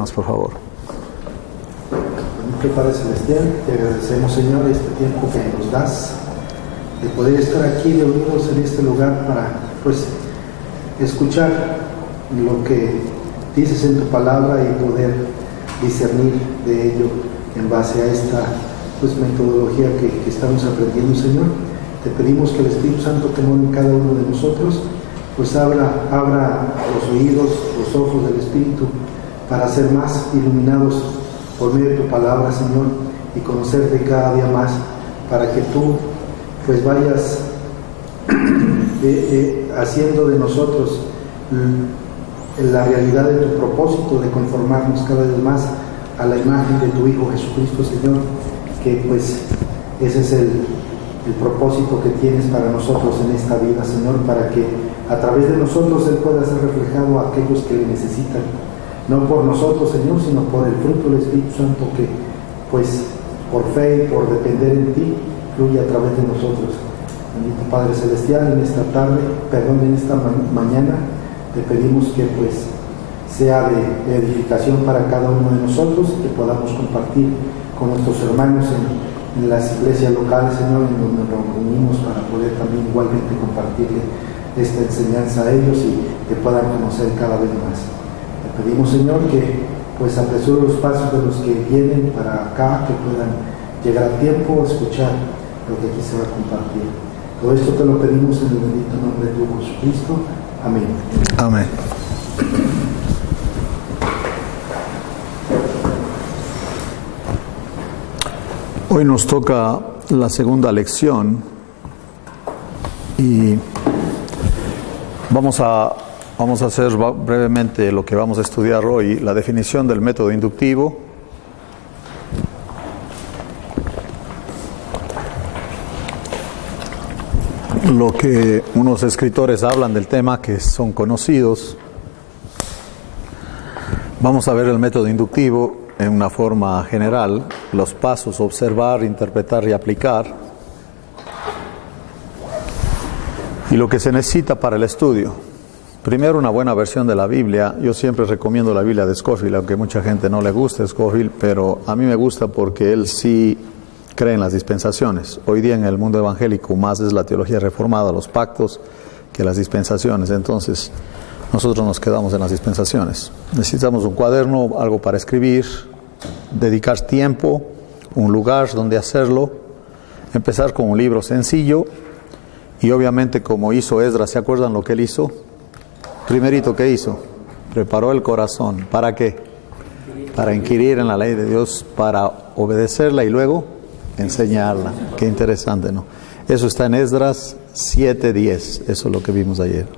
Por favor. Bendito Padre Celestial, te agradecemos, Señor, este tiempo que nos das de poder estar aquí reunidos en este lugar para, escuchar lo que dices en tu palabra y poder discernir de ello en base a esta, metodología que estamos aprendiendo, Señor. Te pedimos que el Espíritu Santo que mora en cada uno de nosotros, abra los oídos, los ojos del Espíritu, para ser más iluminados por medio de tu palabra, Señor, y conocerte cada día más, para que tú vayas haciendo de nosotros la realidad de tu propósito de conformarnos cada vez más a la imagen de tu Hijo Jesucristo, Señor, que ese es el propósito que tienes para nosotros en esta vida, Señor, para que a través de nosotros Él pueda ser reflejado a aquellos que le necesitan. No por nosotros, Señor, sino por el fruto del Espíritu Santo que, por fe y por depender en ti, fluye a través de nosotros. Bendito Padre Celestial, en esta mañana, te pedimos que, sea de edificación para cada uno de nosotros y que podamos compartir con nuestros hermanos en las iglesias locales, Señor, en donde nos reunimos para poder también igualmente compartirle esta enseñanza a ellos y que puedan conocer cada vez más. Pedimos, Señor, que apresure los pasos de los que vienen para acá, que puedan llegar a tiempo a escuchar lo que aquí se va a compartir. Todo esto te lo pedimos en el bendito nombre de tu Hijo Jesucristo. Amén. Amén. Hoy nos toca la segunda lección y vamos a hacer brevemente lo que vamos a estudiar hoy, la definición del método inductivo. Lo que unos escritores hablan del tema que son conocidos. Vamos a ver el método inductivo en una forma general, los pasos: observar, interpretar y aplicar, y lo que se necesita para el estudio. Primero, una buena versión de la Biblia. Yo siempre recomiendo la Biblia de Scofield, aunque mucha gente no le gusta Scofield, pero a mí me gusta porque él sí cree en las dispensaciones. Hoy día en el mundo evangélico más es la teología reformada, los pactos, que las dispensaciones. Entonces, nosotros nos quedamos en las dispensaciones. Necesitamos un cuaderno, algo para escribir, dedicar tiempo, un lugar donde hacerlo, empezar con un libro sencillo y obviamente como hizo Esdras. ¿Se acuerdan lo que él hizo? Primerito que hizo, preparó el corazón. ¿Para qué? Para inquirir en la ley de Dios, para obedecerla y luego enseñarla. Qué interesante, ¿no? Eso está en Esdras 7:10, eso es lo que vimos ayer.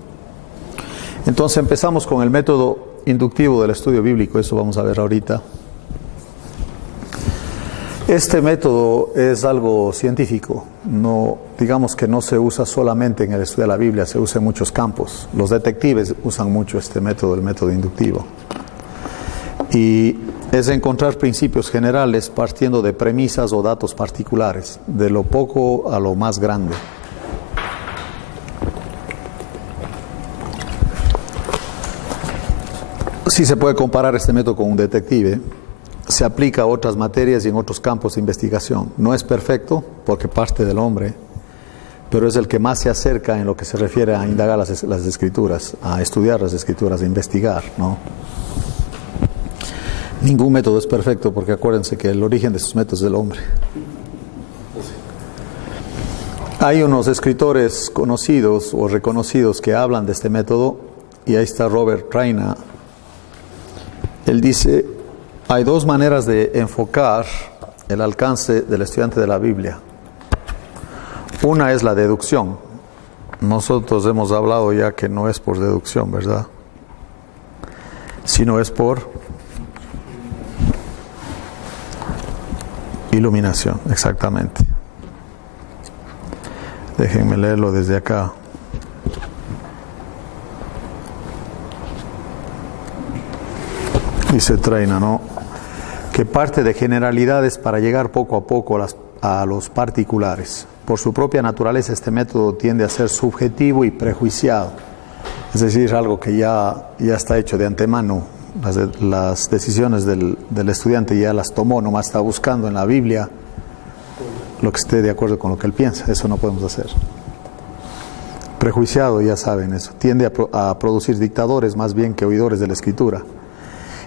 Entonces empezamos con el método inductivo del estudio bíblico, eso vamos a ver ahorita. Este método es algo científico, digamos que no se usa solamente en el estudio de la Biblia, se usa en muchos campos. Los detectives usan mucho este método, el método inductivo. Y es encontrar principios generales partiendo de premisas o datos particulares, de lo poco a lo más grande. Sí se puede comparar este método con un detective. Se aplica a otras materias y en otros campos de investigación. No es perfecto porque parte del hombre, pero es el que más se acerca en lo que se refiere a indagar las escrituras, a estudiar las escrituras, a investigar, ¿no? Ningún método es perfecto porque acuérdense que el origen de esos métodos es del hombre. Hay unos escritores conocidos o reconocidos que hablan de este método y ahí está Robert Reina. Él dice: hay dos maneras de enfocar el alcance del estudiante de la Biblia. Una es la deducción. Nosotros hemos hablado ya que no es por deducción, ¿verdad? Sino es por iluminación, exactamente. Déjenme leerlo desde acá. Dice Traina, ¿no?, que parte de generalidades para llegar poco a poco a los particulares. Por su propia naturaleza, este método tiende a ser subjetivo y prejuiciado. Es decir, algo que ya está hecho de antemano, las decisiones del estudiante ya las tomó, nomás está buscando en la Biblia lo que esté de acuerdo con lo que él piensa. Eso no podemos hacer. Prejuiciado, ya saben eso, tiende a producir dictadores más bien que oidores de la Escritura.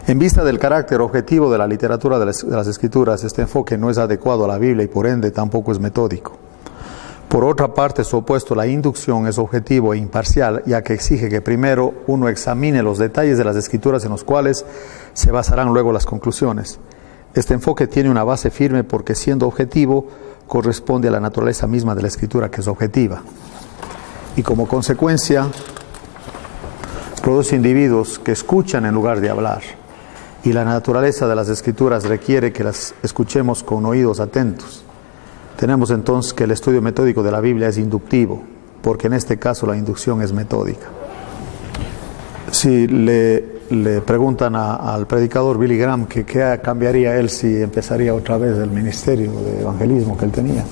En vista del carácter objetivo de la literatura de las Escrituras, este enfoque no es adecuado a la Biblia y por ende tampoco es metódico. Por otra parte, su opuesto, la inducción, es objetivo e imparcial, ya que exige que primero uno examine los detalles de las Escrituras en los cuales se basarán luego las conclusiones. Este enfoque tiene una base firme porque, siendo objetivo, corresponde a la naturaleza misma de la Escritura, que es objetiva. Y como consecuencia, produce individuos que escuchan en lugar de hablar. Y la naturaleza de las Escrituras requiere que las escuchemos con oídos atentos. Tenemos entonces que el estudio metódico de la Biblia es inductivo, porque en este caso la inducción es metódica. Si le preguntan al predicador Billy Graham que qué cambiaría él si empezaría otra vez el ministerio de evangelismo que él tenía,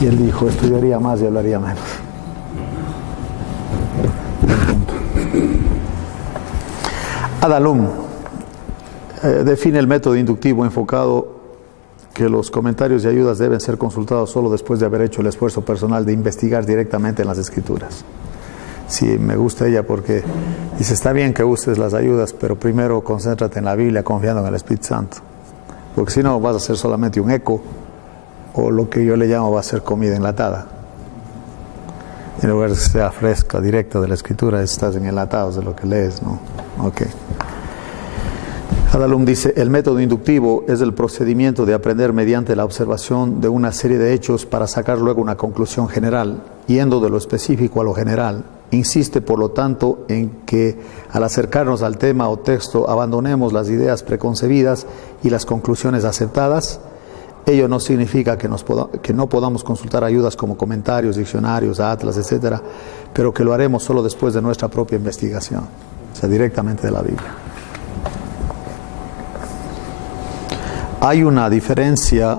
y él dijo, estudiaría más y hablaría menos. Adalum define el método inductivo enfocado que los comentarios y ayudas deben ser consultados solo después de haber hecho el esfuerzo personal de investigar directamente en las Escrituras. Sí, me gusta ella porque dice, está bien que uses las ayudas, pero primero concéntrate en la Biblia confiando en el Espíritu Santo. Porque si no vas a ser solamente un eco, o lo que yo le llamo va a ser comida enlatada. En lugar de que sea fresca, directa de la Escritura, estás en enlatados de lo que lees, ¿no? Ok. Adalum dice, el método inductivo es el procedimiento de aprender mediante la observación de una serie de hechos para sacar luego una conclusión general, yendo de lo específico a lo general. Insiste, por lo tanto, en que al acercarnos al tema o texto abandonemos las ideas preconcebidas y las conclusiones aceptadas. Ello no significa que no podamos consultar ayudas como comentarios, diccionarios, atlas, etc., pero que lo haremos solo después de nuestra propia investigación, o sea, directamente de la Biblia. Hay una diferencia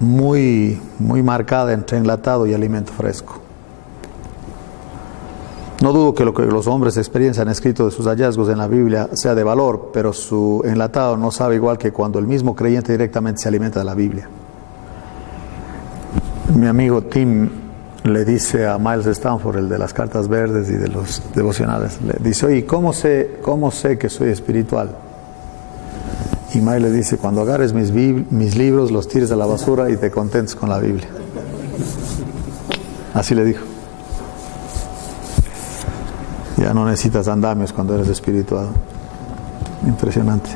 muy marcada entre enlatado y alimento fresco. No dudo que lo que los hombres de experiencia han escrito de sus hallazgos en la Biblia sea de valor, pero su enlatado no sabe igual que cuando el mismo creyente directamente se alimenta de la Biblia. Mi amigo Tim le dice a Miles Stanford, el de las cartas verdes y de los devocionales, le dice, oye, ¿cómo sé que soy espiritual? Y Miles le dice, cuando agarres mis libros, los tires a la basura y te contentes con la Biblia. Así le dijo. Ya no necesitas andamios cuando eres espiritual. Impresionante.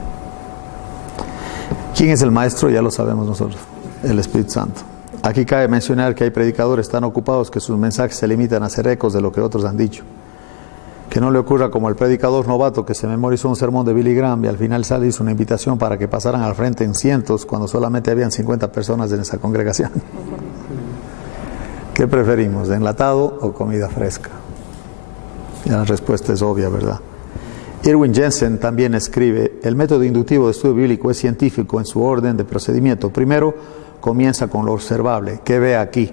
¿Quién es el maestro? Ya lo sabemos nosotros. El Espíritu Santo. Aquí cabe mencionar que hay predicadores tan ocupados que sus mensajes se limitan a hacer ecos de lo que otros han dicho. Que no le ocurra como el predicador novato que se memorizó un sermón de Billy Graham y al final sale y hizo una invitación para que pasaran al frente en cientos cuando solamente habían 50 personas en esa congregación. ¿Qué preferimos, enlatado o comida fresca? Ya la respuesta es obvia, ¿verdad? Irwin Jensen también escribe, el método inductivo de estudio bíblico es científico en su orden de procedimiento. Primero, comienza con lo observable, ¿qué ve aquí?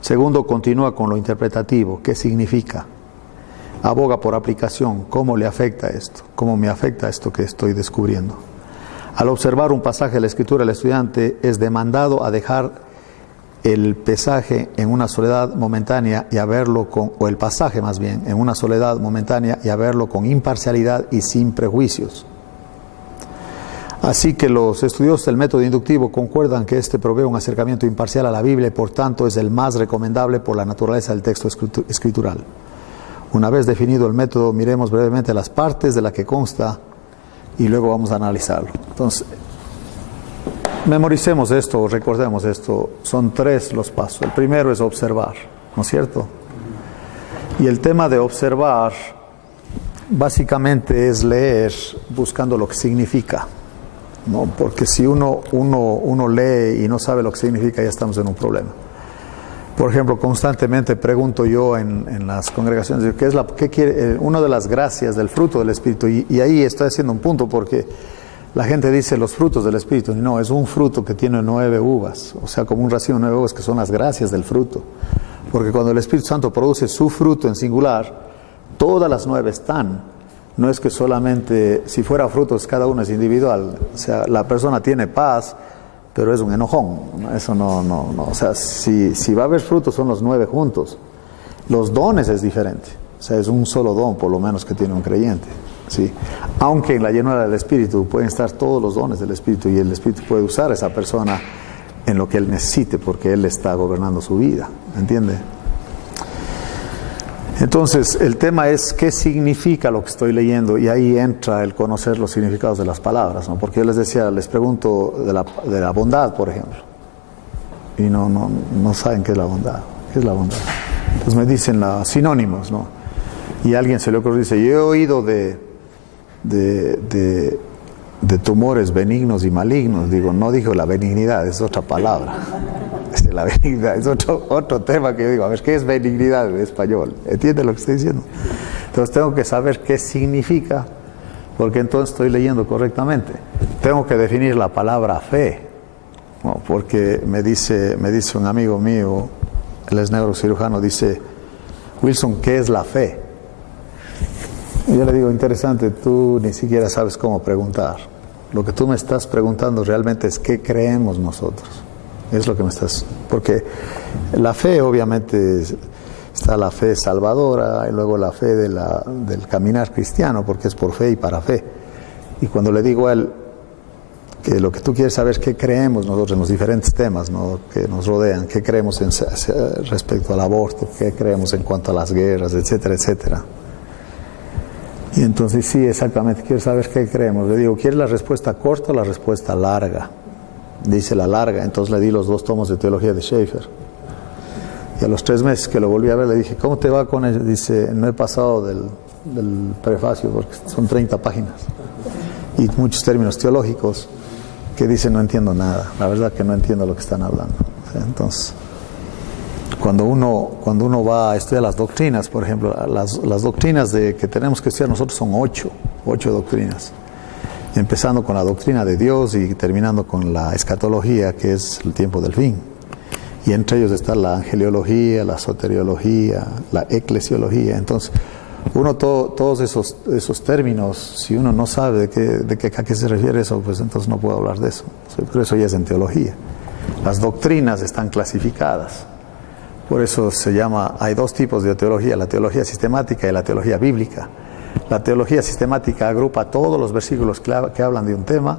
Segundo, continúa con lo interpretativo, ¿qué significa? Aboga por aplicación, ¿cómo le afecta esto? ¿Cómo me afecta esto que estoy descubriendo? Al observar un pasaje de la Escritura, el estudiante es demandado a dejar el pasaje en una soledad momentánea y a verlo o el pasaje más bien, en una soledad momentánea y a verlo con imparcialidad y sin prejuicios. Así que los estudiosos del método inductivo concuerdan que este provee un acercamiento imparcial a la Biblia y por tanto es el más recomendable por la naturaleza del texto escritural. Una vez definido el método, miremos brevemente las partes de la que consta y luego vamos a analizarlo. Entonces, memoricemos esto o recordemos esto. Son 3 los pasos. El primero es observar, ¿no es cierto? Y el tema de observar básicamente es leer buscando lo que significa, ¿no? Porque si uno lee y no sabe lo que significa, ya estamos en un problema. Por ejemplo, constantemente pregunto yo en las congregaciones, ¿qué quiere? Una de las gracias del fruto del Espíritu, y ahí estoy haciendo un punto porque la gente dice los frutos del Espíritu. No, es un fruto que tiene 9 uvas, o sea, como un racimo de 9 uvas que son las gracias del fruto. Porque cuando el Espíritu Santo produce su fruto en singular, todas las 9 están, no es que solamente, si fuera frutos, cada uno es individual. O sea, la persona tiene paz, pero es un enojón. Eso no. O sea, si va a haber frutos, son los 9 juntos. Los dones es diferente. O sea, es un solo don, por lo menos, que tiene un creyente. ¿Sí? Aunque en la llenura del Espíritu pueden estar todos los dones del Espíritu, y el Espíritu puede usar a esa persona en lo que Él necesite, porque Él está gobernando su vida. ¿Entiende? Entonces, el tema es qué significa lo que estoy leyendo, y ahí entra el conocer los significados de las palabras, ¿no? Porque yo les decía, les pregunto de la bondad, por ejemplo, y no saben qué es la bondad. ¿Qué es la bondad? Entonces me dicen los sinónimos, ¿no? Y a alguien se le ocurre y dice, yo he oído de tumores benignos y malignos. Digo, no dijo la benignidad, es otra palabra. La benignidad es otro tema que yo digo, a ver, ¿qué es benignidad en español? ¿Entiende lo que estoy diciendo? Entonces tengo que saber qué significa, porque entonces estoy leyendo correctamente. Tengo que definir la palabra fe, ¿no? Porque me dice un amigo mío, él es neurocirujano, dice, Wilson, ¿qué es la fe? Y yo le digo, interesante, tú ni siquiera sabes cómo preguntar. Lo que tú me estás preguntando realmente es qué creemos nosotros. Es lo que me estás... Porque la fe, obviamente, está la fe salvadora, y luego la fe del caminar cristiano, porque es por fe y para fe. Y cuando le digo a él que lo que tú quieres saber es qué creemos nosotros en los diferentes temas, ¿no?, que nos rodean, qué creemos respecto al aborto, qué creemos en cuanto a las guerras, etcétera, etcétera. Y entonces, sí, exactamente, quiero saber qué creemos. Le digo, ¿quieres la respuesta corta o la respuesta larga? Dice la larga. Entonces le di los 2 tomos de teología de Schaeffer. Y a los 3 meses que lo volví a ver, le dije, ¿cómo te va con ello? Dice, no he pasado del prefacio, porque son 30 páginas. Y muchos términos teológicos que dice, no entiendo nada. La verdad que no entiendo lo que están hablando. O sea, entonces... Cuando uno va a estudiar las doctrinas, por ejemplo, las doctrinas que tenemos que estudiar nosotros son 8 doctrinas, empezando con la doctrina de Dios y terminando con la escatología, que es el tiempo del fin. Y entre ellos está la angeliología, la soteriología, la eclesiología. Entonces, todos esos términos, si uno no sabe a qué se refiere eso, pues entonces no puedo hablar de eso. Pero eso ya es en teología. Las doctrinas están clasificadas. Por eso se llama, hay 2 tipos de teología, la teología sistemática y la teología bíblica. La teología sistemática agrupa todos los versículos que hablan de un tema,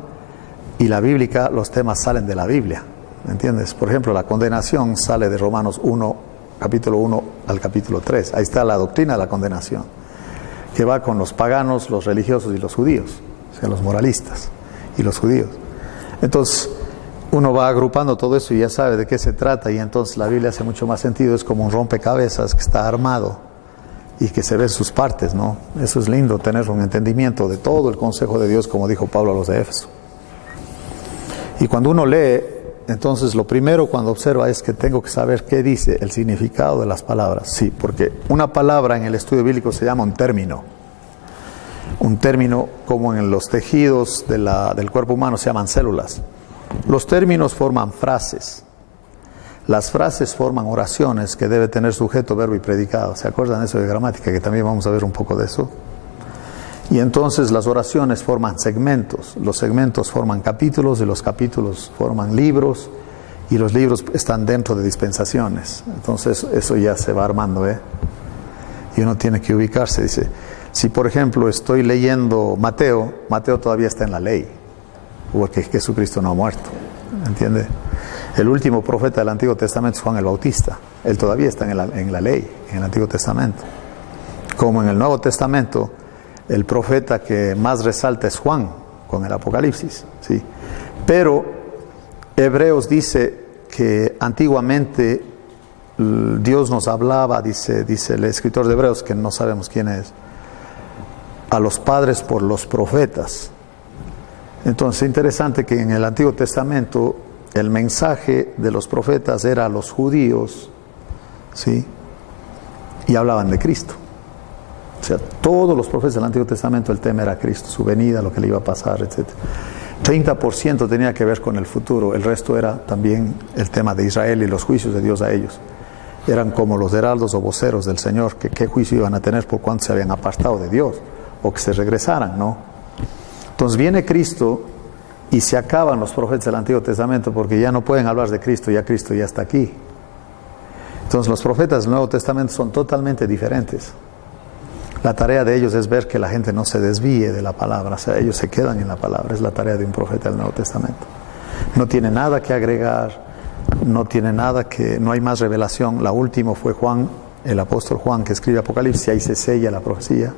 y la bíblica, los temas salen de la Biblia, ¿entiendes? Por ejemplo, la condenación sale de Romanos 1, capítulo 1 al capítulo 3. Ahí está la doctrina de la condenación, que va con los paganos, los religiosos y los judíos, o sea, los moralistas y los judíos. Entonces, uno va agrupando todo eso y ya sabe de qué se trata, y entonces la Biblia hace mucho más sentido. Es como un rompecabezas que está armado y que se ven sus partes, ¿no? Eso es lindo, tener un entendimiento de todo el consejo de Dios, como dijo Pablo a los de Éfeso. Y cuando uno lee, entonces lo primero cuando observa es que tengo que saber qué dice, el significado de las palabras. Sí, porque una palabra en el estudio bíblico se llama un término. Un término, como en los tejidos del cuerpo humano, se llaman células. Los términos forman frases. Las frases forman oraciones que debe tener sujeto, verbo y predicado. ¿Se acuerdan de eso de gramática? Que también vamos a ver un poco de eso. Y entonces las oraciones forman segmentos. Los segmentos forman capítulos, y los capítulos forman libros, y los libros están dentro de dispensaciones. Entonces eso ya se va armando, ¿eh? Y uno tiene que ubicarse. Dice, si por ejemplo estoy leyendo Mateo todavía está en la ley, porque Jesucristo no ha muerto, ¿entiende? El último profeta del Antiguo Testamento es Juan el Bautista. Él todavía está en la ley, en el Antiguo Testamento. Como en el Nuevo Testamento, el profeta que más resalta es Juan, con el Apocalipsis, ¿sí? Pero Hebreos dice que antiguamente Dios nos hablaba, dice el escritor de Hebreos, que no sabemos quién es, a los padres por los profetas. Entonces, es interesante que en el Antiguo Testamento el mensaje de los profetas era a los judíos, ¿sí? Y hablaban de Cristo. O sea, todos los profetas del Antiguo Testamento, el tema era Cristo, su venida, lo que le iba a pasar, etc. 30% tenía que ver con el futuro, el resto era también el tema de Israel y los juicios de Dios a ellos. Eran como los heraldos o voceros del Señor, que qué juicio iban a tener por cuánto se habían apartado de Dios, o que se regresaran, ¿no? Entonces viene Cristo y se acaban los profetas del Antiguo Testamento porque ya no pueden hablar de Cristo ya está aquí. Entonces los profetas del Nuevo Testamento son totalmente diferentes. La tarea de ellos es ver que la gente no se desvíe de la palabra, o sea, ellos se quedan en la palabra, es la tarea de un profeta del Nuevo Testamento. No tiene nada que agregar, no hay más revelación. La última fue Juan, el apóstol Juan, que escribe Apocalipsis, ahí se sella la profecía.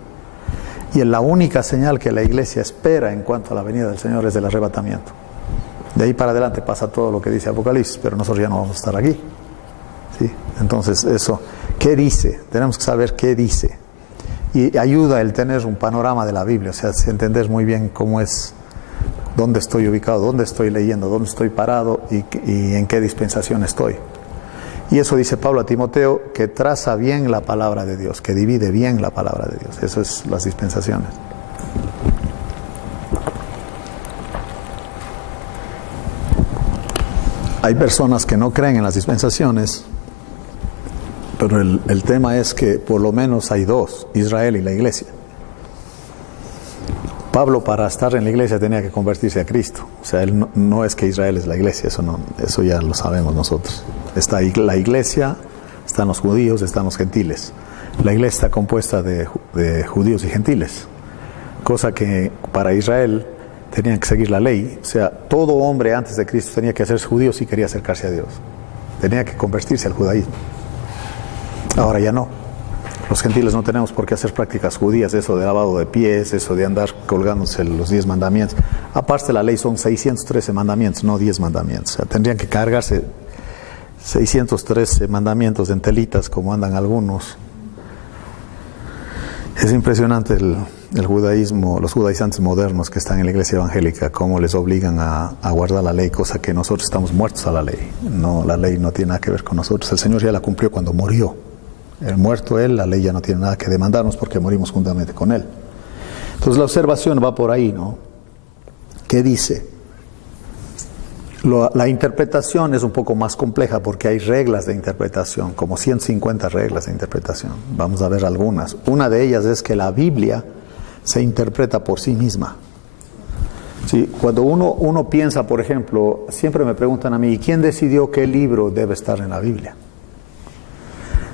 Y la única señal que la iglesia espera en cuanto a la venida del Señor es el arrebatamiento. De ahí para adelante pasa todo lo que dice Apocalipsis, pero nosotros ya no vamos a estar aquí. ¿Sí? Entonces eso, ¿qué dice? Tenemos que saber qué dice. Y ayuda el tener un panorama de la Biblia, o sea, entender muy bien cómo es, dónde estoy ubicado, dónde estoy leyendo, dónde estoy parado y en qué dispensación estoy. Y eso dice Pablo a Timoteo, que traza bien la palabra de Dios, que divide bien la palabra de Dios. Eso es las dispensaciones. Hay personas que no creen en las dispensaciones, pero el tema es que por lo menos hay dos, Israel y la iglesia. Pablo, para estar en la iglesia, tenía que convertirse a Cristo. O sea, él no es que Israel es la iglesia, eso ya lo sabemos nosotros. Está ahí la iglesia, están los judíos, están los gentiles. La iglesia está compuesta de judíos y gentiles, cosa que para Israel tenían que seguir la ley. O sea, todo hombre antes de Cristo tenía que hacerse judío si quería acercarse a Dios. Tenía que convertirse al judaísmo. Ahora ya no. Los gentiles no tenemos por qué hacer prácticas judías, eso de lavado de pies, eso de andar colgándose los 10 mandamientos. Aparte de la ley son 613 mandamientos, no 10 mandamientos. O sea, tendrían que cargarse 613 mandamientos en telitas como andan algunos. Es impresionante el judaísmo, los judaizantes modernos que están en la iglesia evangélica, cómo les obligan a guardar la ley, cosa que nosotros estamos muertos a la ley. No, la ley no tiene nada que ver con nosotros. El Señor ya la cumplió cuando murió. El muerto Él, la ley ya no tiene nada que demandarnos porque morimos juntamente con Él. Entonces la observación va por ahí, ¿no? ¿Qué dice? La interpretación es un poco más compleja porque hay reglas de interpretación, como 150 reglas de interpretación. Vamos a ver algunas. Una de ellas es que la Biblia se interpreta por sí misma. Sí, cuando uno piensa, por ejemplo, siempre me preguntan a mí, ¿quién decidió qué libro debe estar en la Biblia?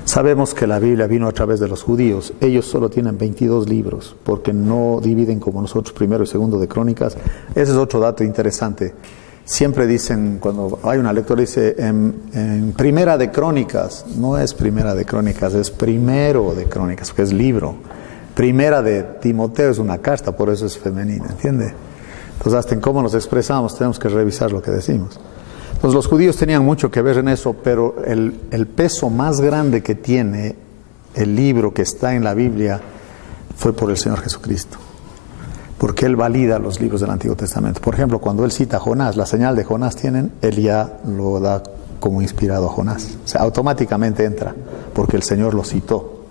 Sabemos que la Biblia vino a través de los judíos. Ellos solo tienen 22 libros, porque no dividen como nosotros primero y segundo de Crónicas. Ese es otro dato interesante. Siempre dicen, cuando hay una lectura, dice, en Primera de Crónicas, no es Primera de Crónicas, es Primero de Crónicas, porque es libro. Primera de Timoteo es una carta, por eso es femenina, ¿entiende? Entonces, hasta en cómo nos expresamos, tenemos que revisar lo que decimos. Entonces los judíos tenían mucho que ver en eso, pero el peso más grande que tiene el libro que está en la Biblia fue por el Señor Jesucristo, porque Él valida los libros del Antiguo Testamento. Por ejemplo, cuando Él cita a Jonás, la señal de Jonás Él ya lo da como inspirado a Jonás. O sea, automáticamente entra, porque el Señor lo citó.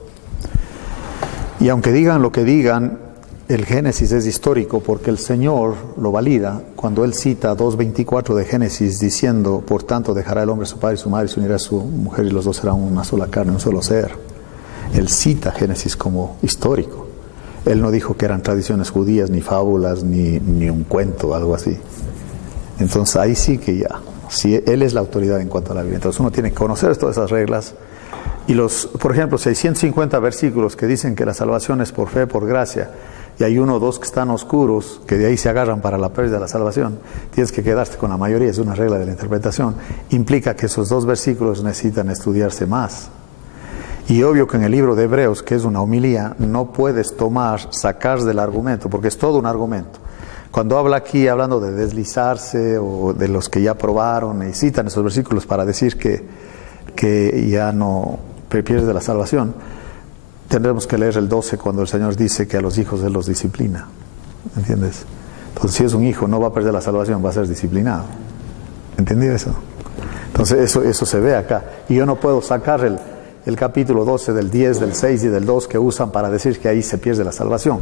Y aunque digan lo que digan, el Génesis es histórico porque el Señor lo valida cuando Él cita 2:24 de Génesis diciendo, por tanto dejará el hombre a su padre y su madre y se unirá a su mujer y los dos serán una sola carne, un solo ser. Él cita Génesis como histórico. Él no dijo que eran tradiciones judías, ni fábulas, ni un cuento, algo así. Entonces ahí sí que ya, sí, Él es la autoridad en cuanto a la Biblia. Entonces uno tiene que conocer todas esas reglas. Y por ejemplo, 650 versículos que dicen que la salvación es por fe, por gracia, y hay uno o dos que están oscuros, que de ahí se agarran para la pérdida de la salvación, tienes que quedarte con la mayoría, es una regla de la interpretación. Implica que esos dos versículos necesitan estudiarse más. Y obvio que en el libro de Hebreos, que es una homilía, no puedes sacar del argumento, porque es todo un argumento. Cuando habla aquí, hablando de deslizarse, o de los que ya probaron, y citan esos versículos para decir que ya no pierde la salvación, tendremos que leer el 12 cuando el Señor dice que a los hijos Él los disciplina. ¿Entiendes? Entonces, si es un hijo, no va a perder la salvación, va a ser disciplinado. ¿Entendido eso? Entonces, eso se ve acá. Y yo no puedo sacar el capítulo 12 del 10, del 6 y del 2 que usan para decir que ahí se pierde la salvación.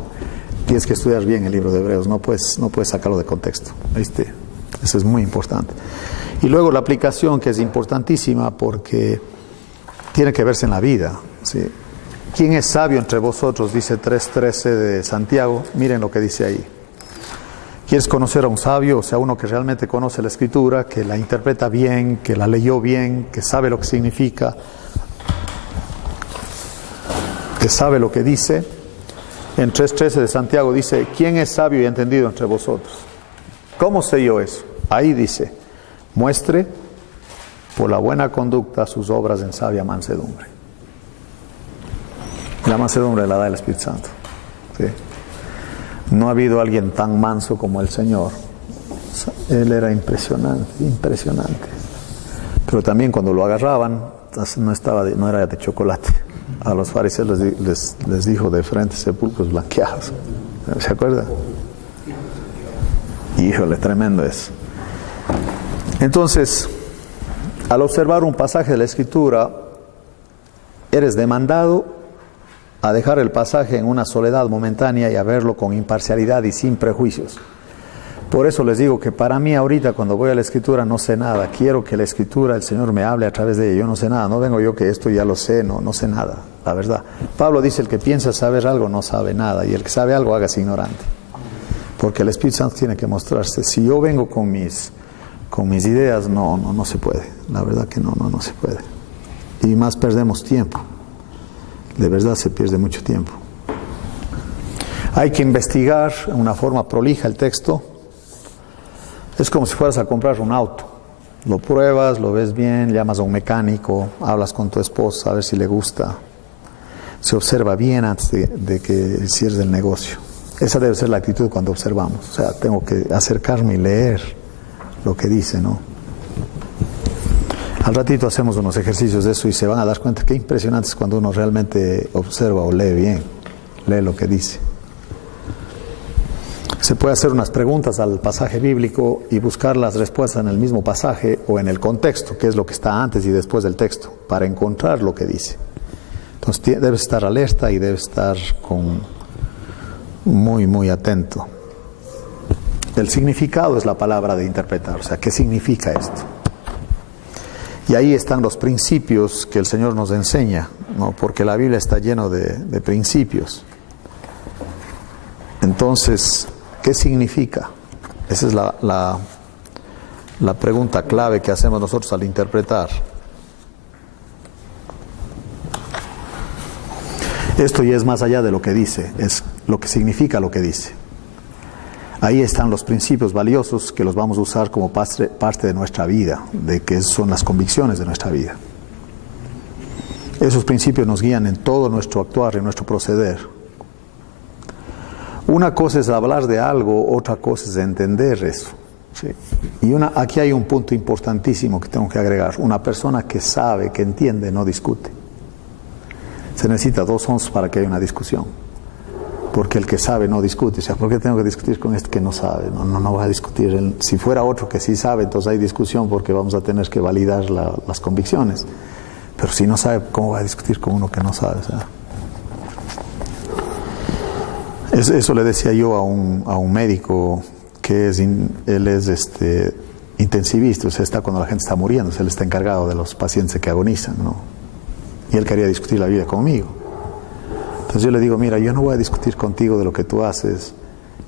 Tienes que estudiar bien el libro de Hebreos, no puedes sacarlo de contexto. ¿Viste? Eso es muy importante. Y luego la aplicación, que es importantísima porque tiene que verse en la vida, ¿sí? ¿Quién es sabio entre vosotros? Dice 3:13 de Santiago. Miren lo que dice ahí. ¿Quieres conocer a un sabio? O sea, uno que realmente conoce la Escritura, que la interpreta bien, que la leyó bien, que sabe lo que significa, que sabe lo que dice. En 3:13 de Santiago dice, ¿quién es sabio y entendido entre vosotros? ¿Cómo sé yo eso? Ahí dice, muestre por la buena conducta sus obras en sabia mansedumbre. La mansedumbre la da el Espíritu Santo. ¿Sí? No ha habido alguien tan manso como el Señor. Él era impresionante, impresionante. Pero también cuando lo agarraban, no era de chocolate. A los fariseos les dijo de frente sepulcros blanqueados. ¿Se acuerda? Híjole, tremendo es. Entonces, al observar un pasaje de la Escritura, eres demandado a dejar el pasaje en una soledad momentánea y a verlo con imparcialidad y sin prejuicios. Por eso les digo que para mí ahorita cuando voy a la Escritura no sé nada. Quiero que la Escritura, el Señor me hable a través de ella. Yo no sé nada. No vengo yo que esto ya lo sé. No sé nada, la verdad. Pablo dice, el que piensa saber algo no sabe nada. Y el que sabe algo hágase ignorante. Porque el Espíritu Santo tiene que mostrarse. Si yo vengo con mis ideas, no se puede. La verdad que no se puede. Y más perdemos tiempo. De verdad se pierde mucho tiempo. Hay que investigar de una forma prolija el texto. Es como si fueras a comprar un auto. Lo pruebas, lo ves bien, llamas a un mecánico, hablas con tu esposa a ver si le gusta. Se observa bien antes de que cierres el negocio. Esa debe ser la actitud cuando observamos. O sea, tengo que acercarme y leer lo que dice, ¿no? Al ratito hacemos unos ejercicios de eso y se van a dar cuenta qué impresionante es cuando uno realmente observa o lee bien, lee lo que dice. Se puede hacer unas preguntas al pasaje bíblico y buscar las respuestas en el mismo pasaje o en el contexto, que es lo que está antes y después del texto, para encontrar lo que dice. Entonces debes estar alerta y debes estar muy atento. El significado es la palabra de interpretar, o sea, ¿qué significa esto? Y ahí están los principios que el Señor nos enseña, ¿no? Porque la Biblia está llena de principios. Entonces, ¿qué significa? Esa es la pregunta clave que hacemos nosotros al interpretar. Esto ya es más allá de lo que dice, es lo que significa lo que dice. Ahí están los principios valiosos que los vamos a usar como parte de nuestra vida, de que son las convicciones de nuestra vida. Esos principios nos guían en todo nuestro actuar, en nuestro proceder. Una cosa es hablar de algo, otra cosa es entender eso. ¿Sí? Y aquí hay un punto importantísimo que tengo que agregar. Una persona que sabe, que entiende, no discute. Se necesita 2 onzas para que haya una discusión. Porque el que sabe no discute. O sea, ¿por qué tengo que discutir con este que no sabe? No voy a discutir. Si fuera otro que sí sabe, entonces hay discusión porque vamos a tener que validar las convicciones. Pero si no sabe, ¿cómo va a discutir con uno que no sabe? O sea, eso le decía yo a un médico que él es intensivista. O sea, está cuando la gente está muriendo. O sea, él está encargado de los pacientes que agonizan, ¿no? Y él quería discutir la vida conmigo. Entonces yo le digo, mira, yo no voy a discutir contigo de lo que tú haces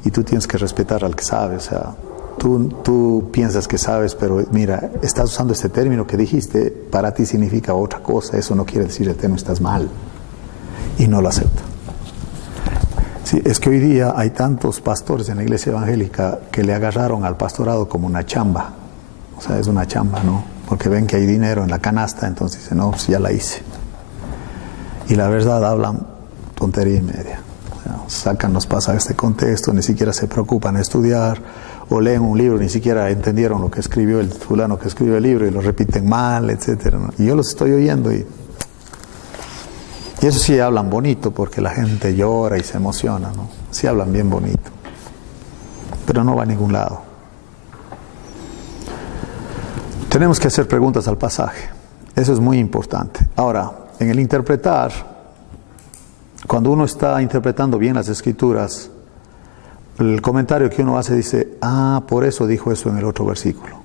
y tú tienes que respetar al que sabe. O sea, tú piensas que sabes, pero mira, estás usando este término que dijiste, para ti significa otra cosa, eso no quiere decir que no estás mal. Y no lo acepta. Sí, es que hoy día hay tantos pastores en la iglesia evangélica que le agarraron al pastorado como una chamba. O sea, es una chamba, ¿no? Porque ven que hay dinero en la canasta, entonces dicen, no, pues ya la hice. Y la verdad hablan tontería y media. O sea, sacan los pasajes de contexto, ni siquiera se preocupan de estudiar, o leen un libro, ni siquiera entendieron lo que escribió el fulano que escribió el libro y lo repiten mal, etcétera, ¿no? Y yo los estoy oyendo y eso sí hablan bonito porque la gente llora y se emociona, ¿no? Sí hablan bien bonito, pero no va a ningún lado. Tenemos que hacer preguntas al pasaje. Eso es muy importante. Ahora, en el interpretar, cuando uno está interpretando bien las Escrituras, el comentario que uno hace dice, por eso dijo eso en el otro versículo.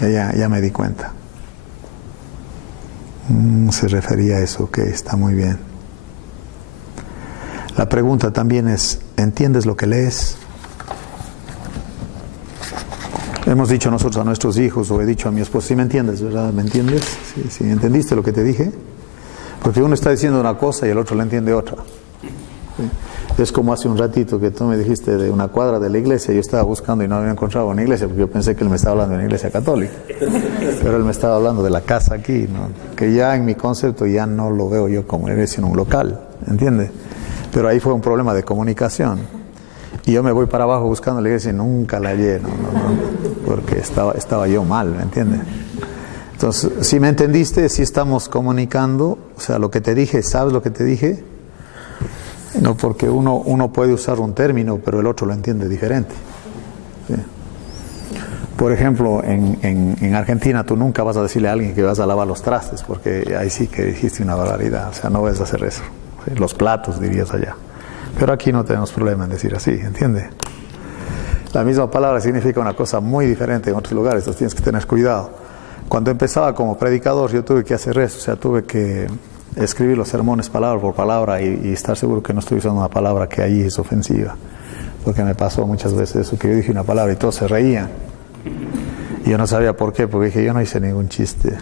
Ya me di cuenta. Se refería a eso, ok, está muy bien. La pregunta también es, ¿entiendes lo que lees? Hemos dicho nosotros a nuestros hijos, o he dicho a mi esposa, ¿sí me entiendes, verdad? ¿Me entiendes? ¿Sí entendiste lo que te dije? Porque uno está diciendo una cosa y el otro le entiende otra. ¿Sí? Es como hace un ratito que tú me dijiste de una cuadra de la iglesia, yo estaba buscando y no había encontrado una iglesia, porque yo pensé que él me estaba hablando de una iglesia católica. Pero él me estaba hablando de la casa aquí, ¿no? Que ya en mi concepto ya no lo veo yo como una iglesia, sino un local, ¿entiendes? Pero ahí fue un problema de comunicación. Y yo me voy para abajo buscando la iglesia y nunca la hallé, porque estaba yo mal, ¿me entiendes? Entonces, si me entendiste, si estamos comunicando, o sea, lo que te dije, ¿sabes lo que te dije? No, porque uno puede usar un término, pero el otro lo entiende diferente. ¿Sí? Por ejemplo, en Argentina tú nunca vas a decirle a alguien que vas a lavar los trastes, porque ahí sí que dijiste una barbaridad, o sea, no vas a hacer eso. ¿Sí? Los platos dirías allá. Pero aquí no tenemos problema en decir así, ¿entiendes? La misma palabra significa una cosa muy diferente en otros lugares, entonces tienes que tener cuidado. Cuando empezaba como predicador yo tuve que hacer eso, o sea, tuve que escribir los sermones palabra por palabra y estar seguro que no estoy usando una palabra que ahí es ofensiva. Porque me pasó muchas veces eso, que yo dije una palabra y todos se reían. Y yo no sabía por qué, porque dije, yo no hice ningún chiste.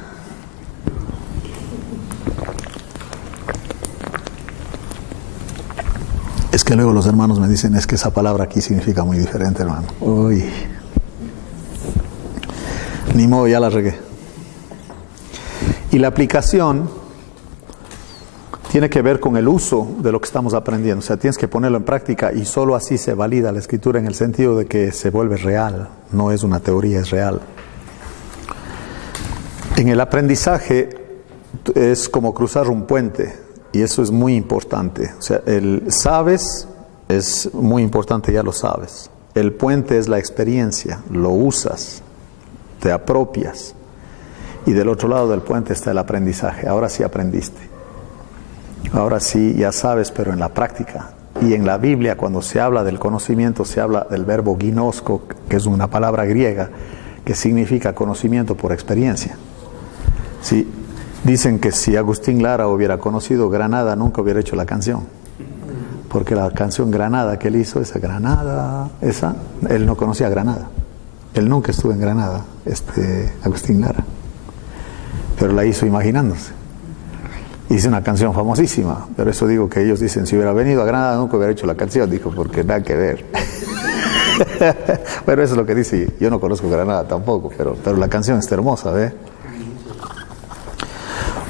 Es que luego los hermanos me dicen, es que esa palabra aquí significa muy diferente, hermano. Uy. Ni modo, ya la regué. Y la aplicación tiene que ver con el uso de lo que estamos aprendiendo. O sea, tienes que ponerlo en práctica y solo así se valida la escritura en el sentido de que se vuelve real. No es una teoría, es real. En el aprendizaje es como cruzar un puente. Y eso es muy importante. O sea, el sabes es muy importante, ya lo sabes. El puente es la experiencia, lo usas, te apropias. Y del otro lado del puente está el aprendizaje. Ahora sí aprendiste. Ahora sí ya sabes, pero en la práctica. Y en la Biblia, cuando se habla del conocimiento, se habla del verbo ginosko, que es una palabra griega que significa conocimiento por experiencia. Sí. Dicen que si Agustín Lara hubiera conocido Granada, nunca hubiera hecho la canción. Porque la canción Granada que él hizo, esa Granada, él no conocía Granada. Él nunca estuvo en Granada, Agustín Lara. Pero la hizo imaginándose. Hizo una canción famosísima, pero eso digo que ellos dicen, si hubiera venido a Granada nunca hubiera hecho la canción, dijo, porque nada que ver. Pero eso es lo que dice, yo no conozco Granada tampoco, pero la canción está hermosa, ¿ve?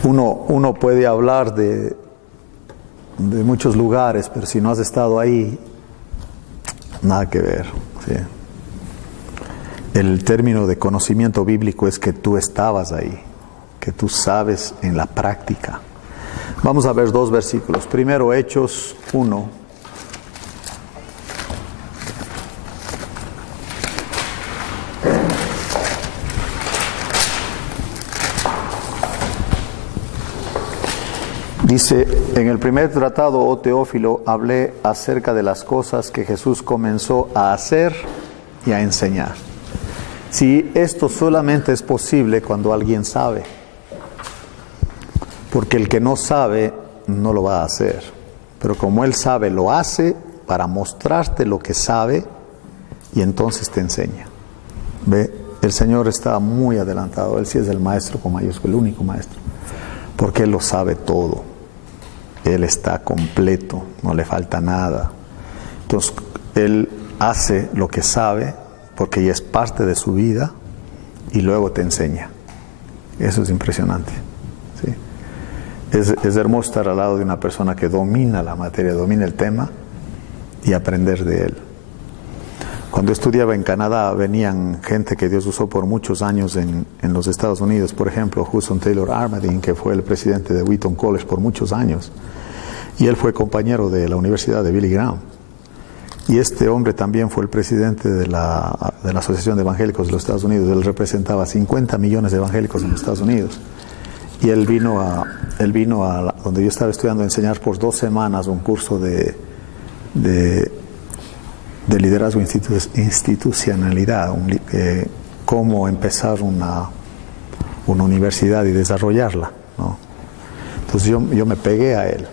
Uno puede hablar de muchos lugares, pero si no has estado ahí, nada que ver. ¿Sí? El término de conocimiento bíblico es que tú estabas ahí, que tú sabes en la práctica. Vamos a ver dos versículos. Primero, Hechos 1. Dice, en el primer tratado, oh Teófilo, hablé acerca de las cosas que Jesús comenzó a hacer y a enseñar. Si esto solamente es posible cuando alguien sabe, porque el que no sabe no lo va a hacer, pero como él sabe, lo hace para mostrarte lo que sabe y entonces te enseña. ¿Ve? El Señor está muy adelantado, Él sí es el maestro con mayúscula, el único maestro, porque Él lo sabe todo. Él está completo, no le falta nada. Entonces, Él hace lo que sabe porque ya es parte de su vida y luego te enseña. Eso es impresionante. ¿Sí? Es hermoso estar al lado de una persona que domina la materia, domina el tema y aprender de él. Cuando estudiaba en Canadá venían gente que Dios usó por muchos años en los Estados Unidos, por ejemplo Hudson Taylor Armadine, que fue el presidente de Wheaton College por muchos años, y él fue compañero de la Universidad de Billy Graham. Y este hombre también fue el presidente de la Asociación de Evangélicos de los Estados Unidos. Él representaba 50 millones de evangélicos en los Estados Unidos. Y él vino a donde yo estaba estudiando a enseñar por 2 semanas un curso de liderazgo institucionalidad, cómo empezar una universidad y desarrollarla, ¿no? Entonces yo me pegué a él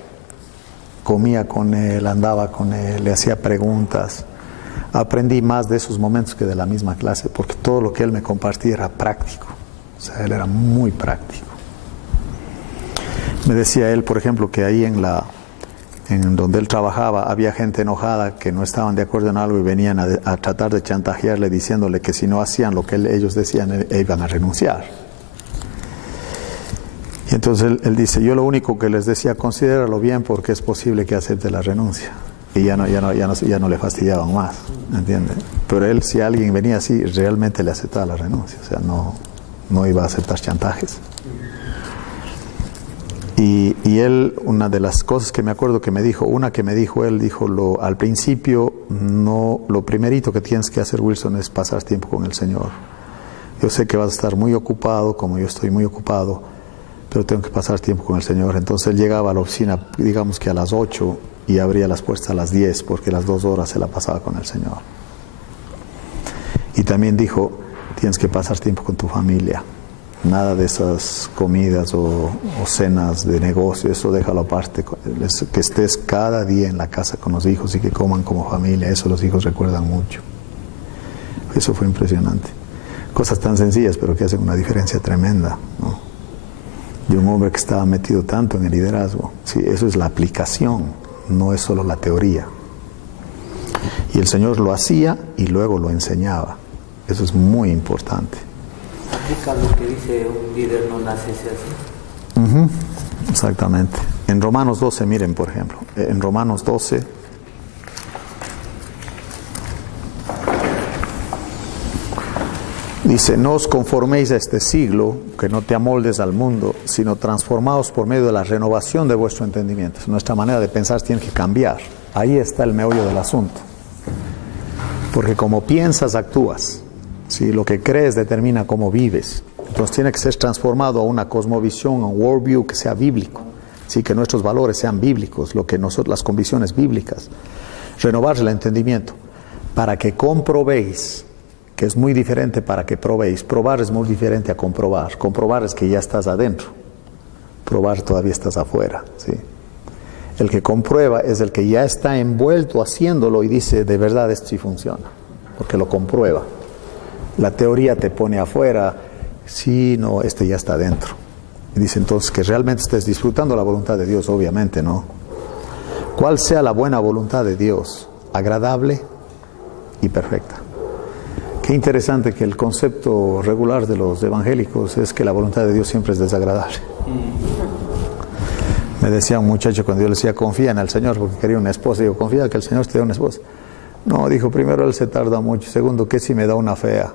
comía con él, andaba con él, le hacía preguntas. Aprendí más de esos momentos que de la misma clase, porque todo lo que él me compartía era práctico. O sea, él era muy práctico. Me decía él, por ejemplo, que ahí en donde él trabajaba había gente enojada que no estaban de acuerdo en algo y venían a tratar de chantajearle diciéndole que si no hacían lo que ellos decían iban a renunciar. Y entonces él dice, yo lo único que les decía, considéralo bien porque es posible que acepte la renuncia. Y ya no le fastidiaban más, ¿entiendes? Pero él, si alguien venía así, realmente le aceptaba la renuncia, o sea, no iba a aceptar chantajes. Y él, una de las cosas que me acuerdo que me dijo, él dijo, al principio, lo primerito que tienes que hacer, Wilson, es pasar tiempo con el Señor. Yo sé que vas a estar muy ocupado, como yo estoy muy ocupado, pero tengo que pasar tiempo con el Señor. Entonces él llegaba a la oficina, digamos que a las 8, y abría las puertas a las 10, porque las 2 horas se la pasaba con el Señor. Y también dijo, tienes que pasar tiempo con tu familia. Nada de esas comidas o cenas de negocio, eso déjalo aparte. Que estés cada día en la casa con los hijos y que coman como familia, eso los hijos recuerdan mucho. Eso fue impresionante. Cosas tan sencillas, pero que hacen una diferencia tremenda, ¿no? De un hombre que estaba metido tanto en el liderazgo. Sí, eso es la aplicación, no es solo la teoría. Y el Señor lo hacía y luego lo enseñaba. Eso es muy importante. ¿Aplica lo que dice un líder no nace así? Exactamente. En Romanos 12, miren, por ejemplo, en Romanos 12, dice, no os conforméis a este siglo, que no te amoldes al mundo, sino transformaos por medio de la renovación de vuestro entendimiento. Nuestra manera de pensar tiene que cambiar. Ahí está el meollo del asunto. Porque como piensas, actúas. ¿Sí? Lo que crees determina cómo vives. Entonces tiene que ser transformado a una cosmovisión, a un worldview que sea bíblico. ¿Sí? Que nuestros valores sean bíblicos, las convicciones bíblicas. Renovar el entendimiento para que comprobéis, que es muy diferente para que probéis. Probar es muy diferente a comprobar. Comprobar es que ya estás adentro. Probar todavía estás afuera. ¿Sí? El que comprueba es el que ya está envuelto haciéndolo y dice, de verdad esto sí funciona, porque lo comprueba. La teoría te pone afuera, sí, no, este ya está adentro. Y dice entonces que realmente estés disfrutando la voluntad de Dios, obviamente, ¿no? ¿Cuál sea la buena voluntad de Dios? Agradable y perfecta. Qué interesante que el concepto regular de los evangélicos es que la voluntad de Dios siempre es desagradable. Me decía un muchacho cuando yo le decía, confía en el Señor, porque quería una esposa, digo, confía que el Señor te dé una esposa. No, dijo, primero él se tarda mucho, segundo, ¿qué si me da una fea?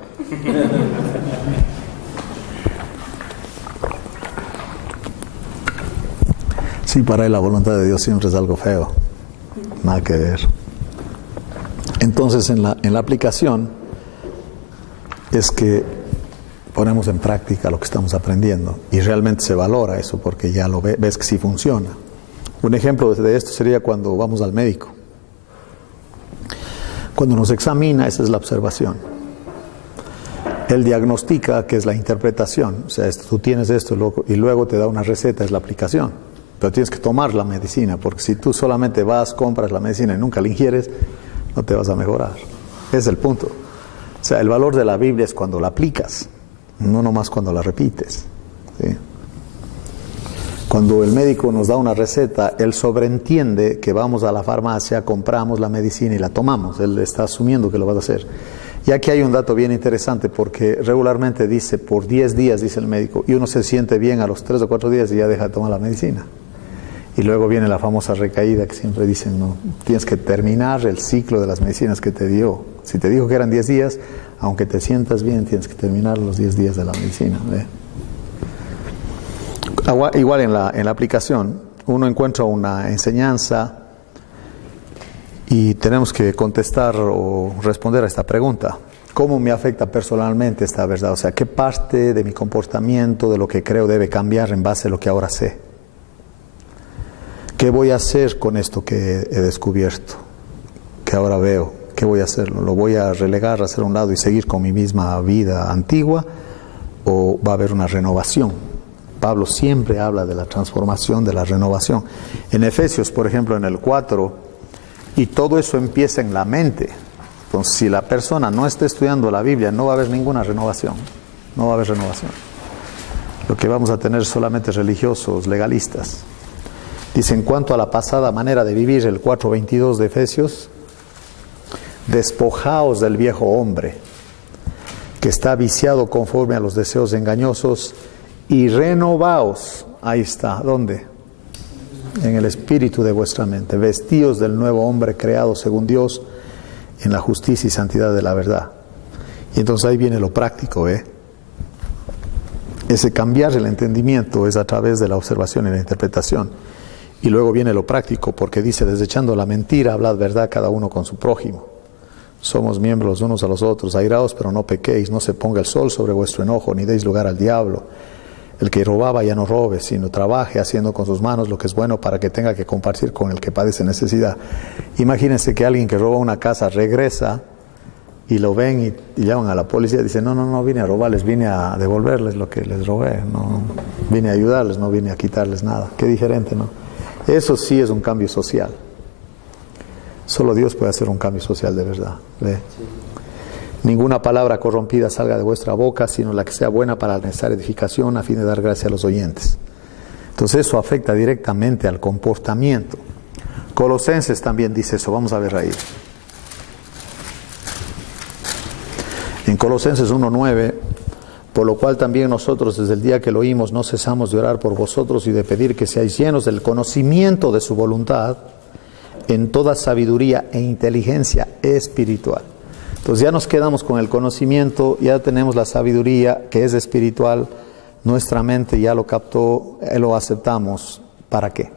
Sí, para él la voluntad de Dios siempre es algo feo, nada que ver. Entonces en la aplicación es que ponemos en práctica lo que estamos aprendiendo y realmente se valora eso porque ya lo ves que sí funciona. Un ejemplo de esto sería cuando vamos al médico. Cuando nos examina, esa es la observación. Él diagnostica, que es la interpretación. O sea, tú tienes esto y luego te da una receta, es la aplicación. Pero tienes que tomar la medicina, porque si tú solamente vas, compras la medicina y nunca la ingieres, no te vas a mejorar. Ese es el punto. O sea, el valor de la Biblia es cuando la aplicas, no nomás cuando la repites. ¿Sí? Cuando el médico nos da una receta, él sobreentiende que vamos a la farmacia, compramos la medicina y la tomamos. Él está asumiendo que lo vas a hacer. Y aquí hay un dato bien interesante porque regularmente dice por 10 días, dice el médico, y uno se siente bien a los 3 o 4 días y ya deja de tomar la medicina. Y luego viene la famosa recaída que siempre dicen, no, tienes que terminar el ciclo de las medicinas que te dio. Si te dijo que eran 10 días, aunque te sientas bien, tienes que terminar los 10 días de la medicina. ¿Ve? Igual en la aplicación, uno encuentra una enseñanza y tenemos que contestar o responder a esta pregunta. ¿Cómo me afecta personalmente esta verdad? O sea, ¿qué parte de mi comportamiento, de lo que creo, debe cambiar en base a lo que ahora sé? ¿Qué voy a hacer con esto que he descubierto, que ahora veo? ¿Qué voy a hacer? ¿Lo voy a relegar, hacer a un lado y seguir con mi misma vida antigua? ¿O va a haber una renovación? Pablo siempre habla de la transformación, de la renovación. En Efesios, por ejemplo, en el 4, y todo eso empieza en la mente. Entonces, si la persona no está estudiando la Biblia, no va a haber ninguna renovación. No va a haber renovación. Lo que vamos a tener solamente religiosos, legalistas. Dice, en cuanto a la pasada manera de vivir, el 4:22 de Efesios, despojaos del viejo hombre, que está viciado conforme a los deseos engañosos, y renovaos, ahí está, ¿dónde? En el espíritu de vuestra mente, vestíos del nuevo hombre creado según Dios, en la justicia y santidad de la verdad. Y entonces ahí viene lo práctico, Ese cambiar el entendimiento es a través de la observación y la interpretación. Y luego viene lo práctico, porque dice, desechando la mentira, hablad verdad cada uno con su prójimo. Somos miembros los unos a los otros, airaos pero no pequéis, no se ponga el sol sobre vuestro enojo, ni deis lugar al diablo. El que robaba ya no robe, sino trabaje haciendo con sus manos lo que es bueno para que tenga que compartir con el que padece necesidad. Imagínense que alguien que roba una casa regresa y lo ven y llaman a la policía y dicen, no vine a robarles, vine a devolverles lo que les robé, no vine a ayudarles, no vine a quitarles nada. Qué diferente, ¿no? Eso sí es un cambio social. Solo Dios puede hacer un cambio social de verdad. ¿Ve? Sí. Ninguna palabra corrompida salga de vuestra boca, sino la que sea buena para la necesaria edificación, a fin de dar gracia a los oyentes. Entonces eso afecta directamente al comportamiento. Colosenses también dice eso, vamos a ver ahí. En Colosenses 1:9, por lo cual también nosotros desde el día que lo oímos no cesamos de orar por vosotros y de pedir que seáis llenos del conocimiento de su voluntad en toda sabiduría e inteligencia espiritual. Entonces ya nos quedamos con el conocimiento, ya tenemos la sabiduría que es espiritual, nuestra mente ya lo captó, lo aceptamos. ¿Para qué?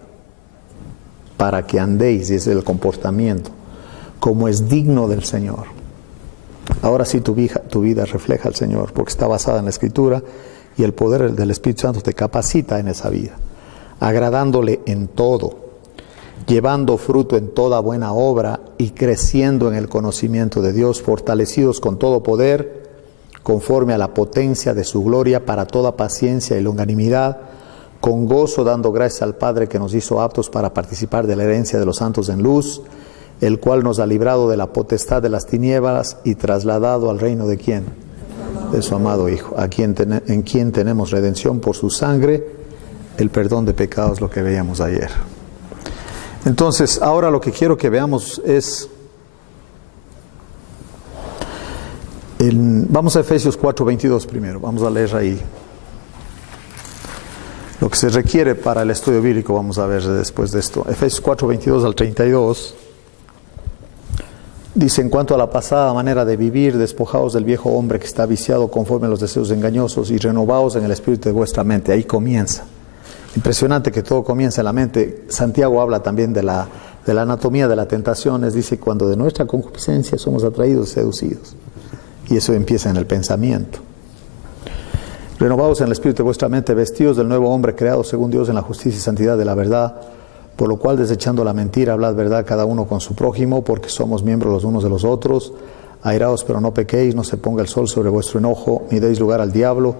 Para que andéis, y es el comportamiento, como es digno del Señor. Ahora sí tu vida refleja al Señor, porque está basada en la Escritura y el poder del Espíritu Santo te capacita en esa vida, agradándole en todo, llevando fruto en toda buena obra y creciendo en el conocimiento de Dios, fortalecidos con todo poder, conforme a la potencia de su gloria, para toda paciencia y longanimidad, con gozo dando gracias al Padre que nos hizo aptos para participar de la herencia de los santos en luz, el cual nos ha librado de la potestad de las tinieblas y trasladado al reino de ¿quién? De su amado Hijo, en quien tenemos redención por su sangre, el perdón de pecados, lo que veíamos ayer. Entonces, ahora lo que quiero que veamos es, vamos a Efesios 4:22 primero, vamos a leer ahí. Lo que se requiere para el estudio bíblico, vamos a ver después de esto. Efesios 4:22 al 32. Dice, en cuanto a la pasada manera de vivir, despojaos del viejo hombre que está viciado conforme a los deseos engañosos y renovaos en el espíritu de vuestra mente. Ahí comienza. Impresionante que todo comienza en la mente. Santiago habla también de la anatomía de la tentación. Dice, cuando de nuestra concupiscencia somos atraídos y seducidos. Y eso empieza en el pensamiento. Renovaos en el espíritu de vuestra mente, vestidos del nuevo hombre creado según Dios en la justicia y santidad de la verdad. Por lo cual, desechando la mentira, hablad verdad cada uno con su prójimo, porque somos miembros los unos de los otros. Airaos, pero no pequéis, no se ponga el sol sobre vuestro enojo, ni deis lugar al diablo.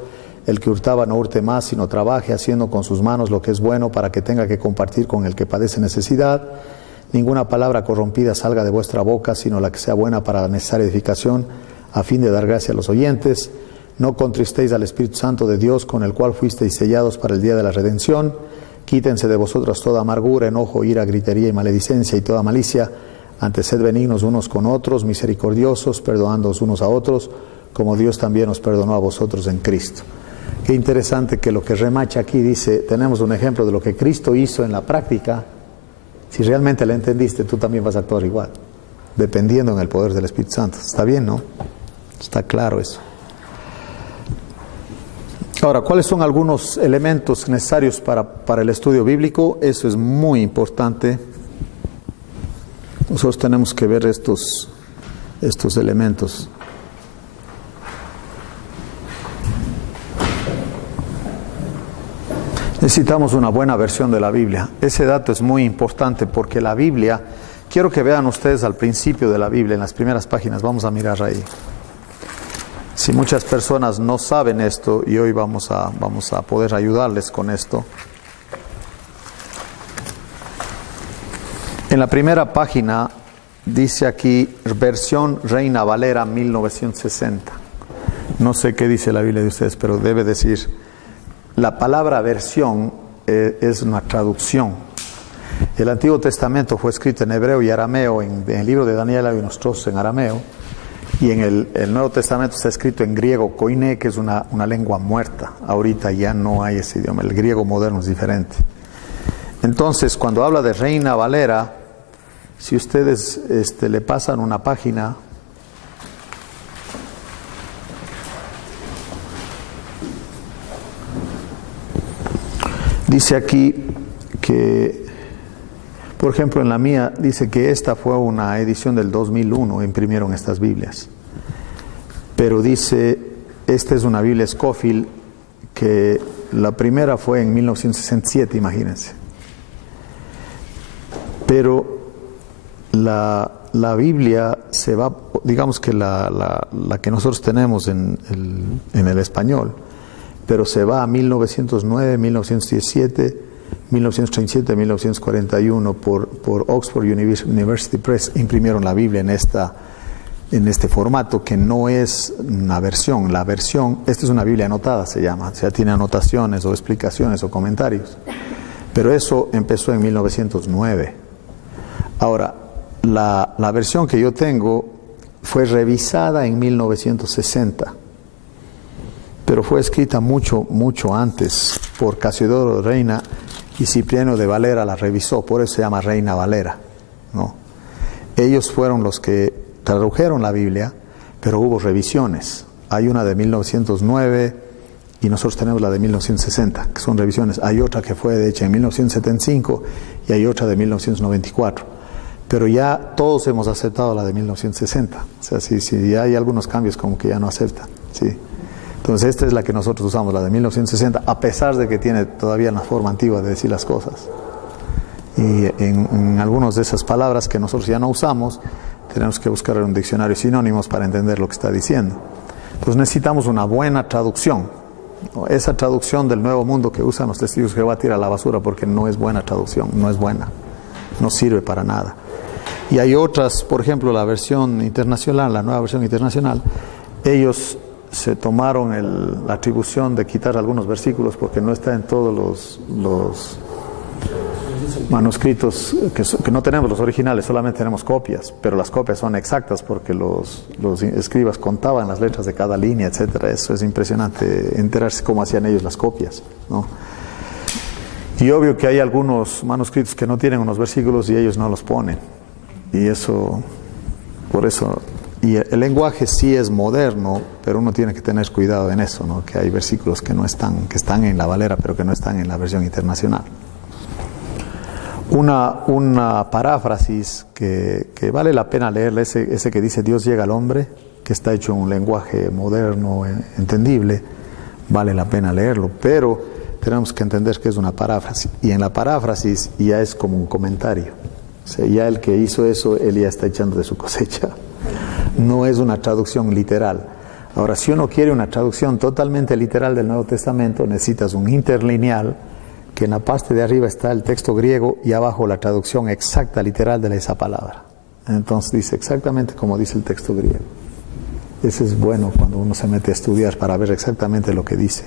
El que hurtaba no hurte más, sino trabaje haciendo con sus manos lo que es bueno, para que tenga que compartir con el que padece necesidad. Ninguna palabra corrompida salga de vuestra boca, sino la que sea buena para la necesaria edificación, a fin de dar gracia a los oyentes. No contristéis al Espíritu Santo de Dios, con el cual fuisteis sellados para el día de la redención. Quítense de vosotros toda amargura, enojo, ira, gritería y maledicencia y toda malicia. Antes sed benignos unos con otros, misericordiosos, perdonándoos unos a otros, como Dios también os perdonó a vosotros en Cristo. Qué interesante que lo que remacha aquí dice, tenemos un ejemplo de lo que Cristo hizo en la práctica. Si realmente le entendiste, tú también vas a actuar igual, dependiendo en el poder del Espíritu Santo. ¿Está bien, no? Está claro eso. Ahora, ¿cuáles son algunos elementos necesarios para el estudio bíblico? Eso es muy importante. Nosotros tenemos que ver estos elementos. Necesitamos una buena versión de la Biblia. Ese dato es muy importante porque la Biblia, quiero que vean ustedes al principio de la Biblia, en las primeras páginas, vamos a mirar ahí. Si muchas personas no saben esto, y hoy vamos a poder ayudarles con esto. En la primera página dice aquí versión Reina Valera 1960. No sé qué dice la Biblia de ustedes, pero debe decir, la palabra versión es una traducción. El Antiguo Testamento fue escrito en hebreo y arameo. En el libro de Daniel hay unos trozos en arameo. Y en el Nuevo Testamento está escrito en griego koiné, que es una lengua muerta. Ahorita ya no hay ese idioma. El griego moderno es diferente. Entonces, cuando habla de Reina Valera, si ustedes le pasan una página, dice aquí que, por ejemplo, en la mía dice que esta fue una edición del 2001, imprimieron estas Biblias. Pero dice, esta es una Biblia Scofield, que la primera fue en 1967, imagínense. Pero la Biblia se va, digamos que la que nosotros tenemos en el español, pero se va a 1909, 1917, 1937, 1941 por Oxford University Press. Imprimieron la Biblia en este formato, que no es una versión. La versión, esta es una Biblia anotada, se llama, o sea, tiene anotaciones o explicaciones o comentarios. Pero eso empezó en 1909. Ahora, la versión que yo tengo fue revisada en 1960, pero fue escrita mucho antes por Casiodoro Reina, y Cipriano de Valera la revisó, por eso se llama Reina Valera, ¿no? Ellos fueron los que tradujeron la Biblia, pero hubo revisiones. Hay una de 1909 y nosotros tenemos la de 1960, que son revisiones. Hay otra que fue hecha en 1975 y hay otra de 1994. Pero ya todos hemos aceptado la de 1960. O sea, si ya hay algunos cambios, como que ya no aceptan, ¿sí? Entonces esta es la que nosotros usamos, la de 1960, a pesar de que tiene todavía una forma antigua de decir las cosas. Y en algunas de esas palabras que nosotros ya no usamos, tenemos que buscar en un diccionario sinónimos para entender lo que está diciendo. Entonces necesitamos una buena traducción. Esa traducción del Nuevo Mundo que usan los testigos de Jehová, tira a la basura, porque no es buena traducción, no es buena, no sirve para nada. Y hay otras, por ejemplo, la versión internacional, la nueva versión internacional, ellos se tomaron la atribución de quitar algunos versículos porque no está en todos los manuscritos, que no tenemos los originales, solamente tenemos copias, pero las copias son exactas porque los escribas contaban las letras de cada línea, etcétera. Eso es impresionante, enterarse cómo hacían ellos las copias, ¿no? Y obvio que hay algunos manuscritos que no tienen unos versículos y ellos no los ponen, y eso, por eso. Y el lenguaje sí es moderno, pero uno tiene que tener cuidado en eso, ¿no? Que hay versículos que no están, que están en la Valera, pero que no están en la versión internacional. Una paráfrasis que vale la pena leerla, ese que dice Dios llega al hombre, que está hecho en un lenguaje moderno, entendible, vale la pena leerlo, pero tenemos que entender que es una paráfrasis, y en la paráfrasis ya es como un comentario. O sea, ya el que hizo eso, él ya está echando de su cosecha. No es una traducción literal. Ahora, si uno quiere una traducción totalmente literal del Nuevo Testamento, necesitas un interlineal, que en la parte de arriba está el texto griego y abajo la traducción exacta, literal de esa palabra. Entonces dice exactamente como dice el texto griego. Eso es bueno cuando uno se mete a estudiar para ver exactamente lo que dice.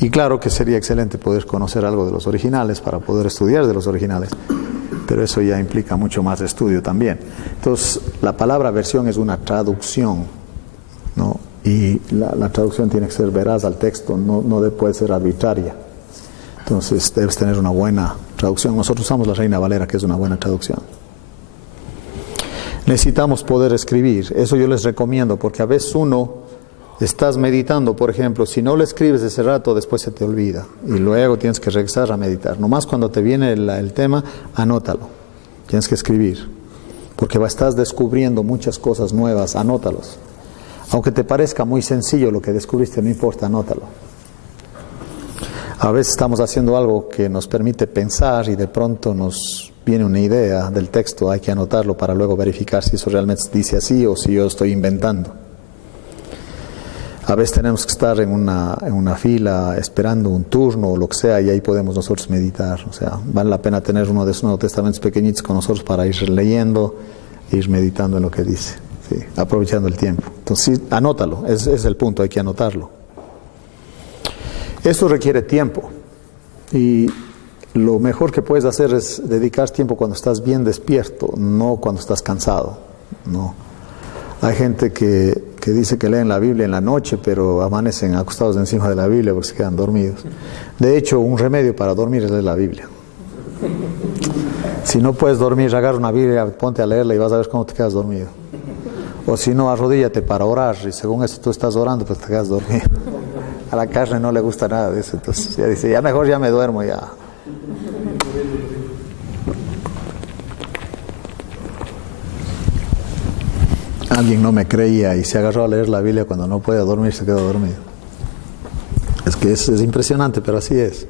Y claro que sería excelente poder conocer algo de los originales para poder estudiar de los originales, pero eso ya implica mucho más estudio también. Entonces, la palabra versión es una traducción, ¿no? Y la traducción tiene que ser veraz al texto, no puede ser arbitraria. Entonces, debes tener una buena traducción. Nosotros usamos la Reina Valera, que es una buena traducción. Necesitamos poder escribir. Eso yo les recomiendo, porque a veces estás meditando, por ejemplo, si no lo escribes ese rato, después se te olvida y luego tienes que regresar a meditar. Nomás cuando te viene el tema, anótalo. Tienes que escribir, porque estás descubriendo muchas cosas nuevas, anótalos. Aunque te parezca muy sencillo lo que descubriste, no importa, anótalo. A veces estamos haciendo algo que nos permite pensar y de pronto nos viene una idea del texto, hay que anotarlo para luego verificar si eso realmente dice así o si yo estoy inventando. A veces tenemos que estar en una fila esperando un turno o lo que sea, y ahí podemos nosotros meditar. O sea, vale la pena tener uno de esos Nuevos Testamentos pequeñitos con nosotros para ir leyendo e ir meditando en lo que dice, ¿sí? Aprovechando el tiempo. Entonces, sí, anótalo, ese es el punto, hay que anotarlo. Eso requiere tiempo, y lo mejor que puedes hacer es dedicar tiempo cuando estás bien despierto, no cuando estás cansado, no. Hay gente que dice que leen la Biblia en la noche, pero amanecen acostados encima de la Biblia porque se quedan dormidos. De hecho, un remedio para dormir es leer la Biblia. Si no puedes dormir, agarra una Biblia, ponte a leerla y vas a ver cómo te quedas dormido. O si no, arrodíllate para orar, y según eso tú estás orando, pues te quedas dormido. A la carne no le gusta nada de eso, entonces ya dice, ya mejor ya me duermo ya. Alguien no me creía y se agarró a leer la Biblia cuando no podía dormir, se quedó dormido. Es que es impresionante, pero así es.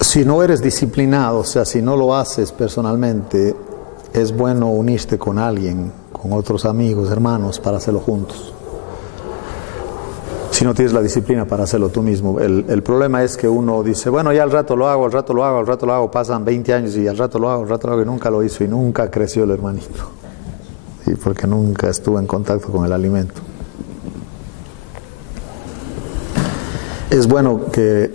Si no eres disciplinado, o sea, si no lo haces personalmente, es bueno unirte con alguien, con otros amigos, hermanos, para hacerlo juntos. Si no tienes la disciplina para hacerlo tú mismo. El problema es que uno dice, bueno, ya al rato lo hago, pasan 20 años y al rato lo hago, y nunca lo hizo, y nunca creció el hermanito. ¿Sí? Porque nunca estuvo en contacto con el alimento. Es bueno que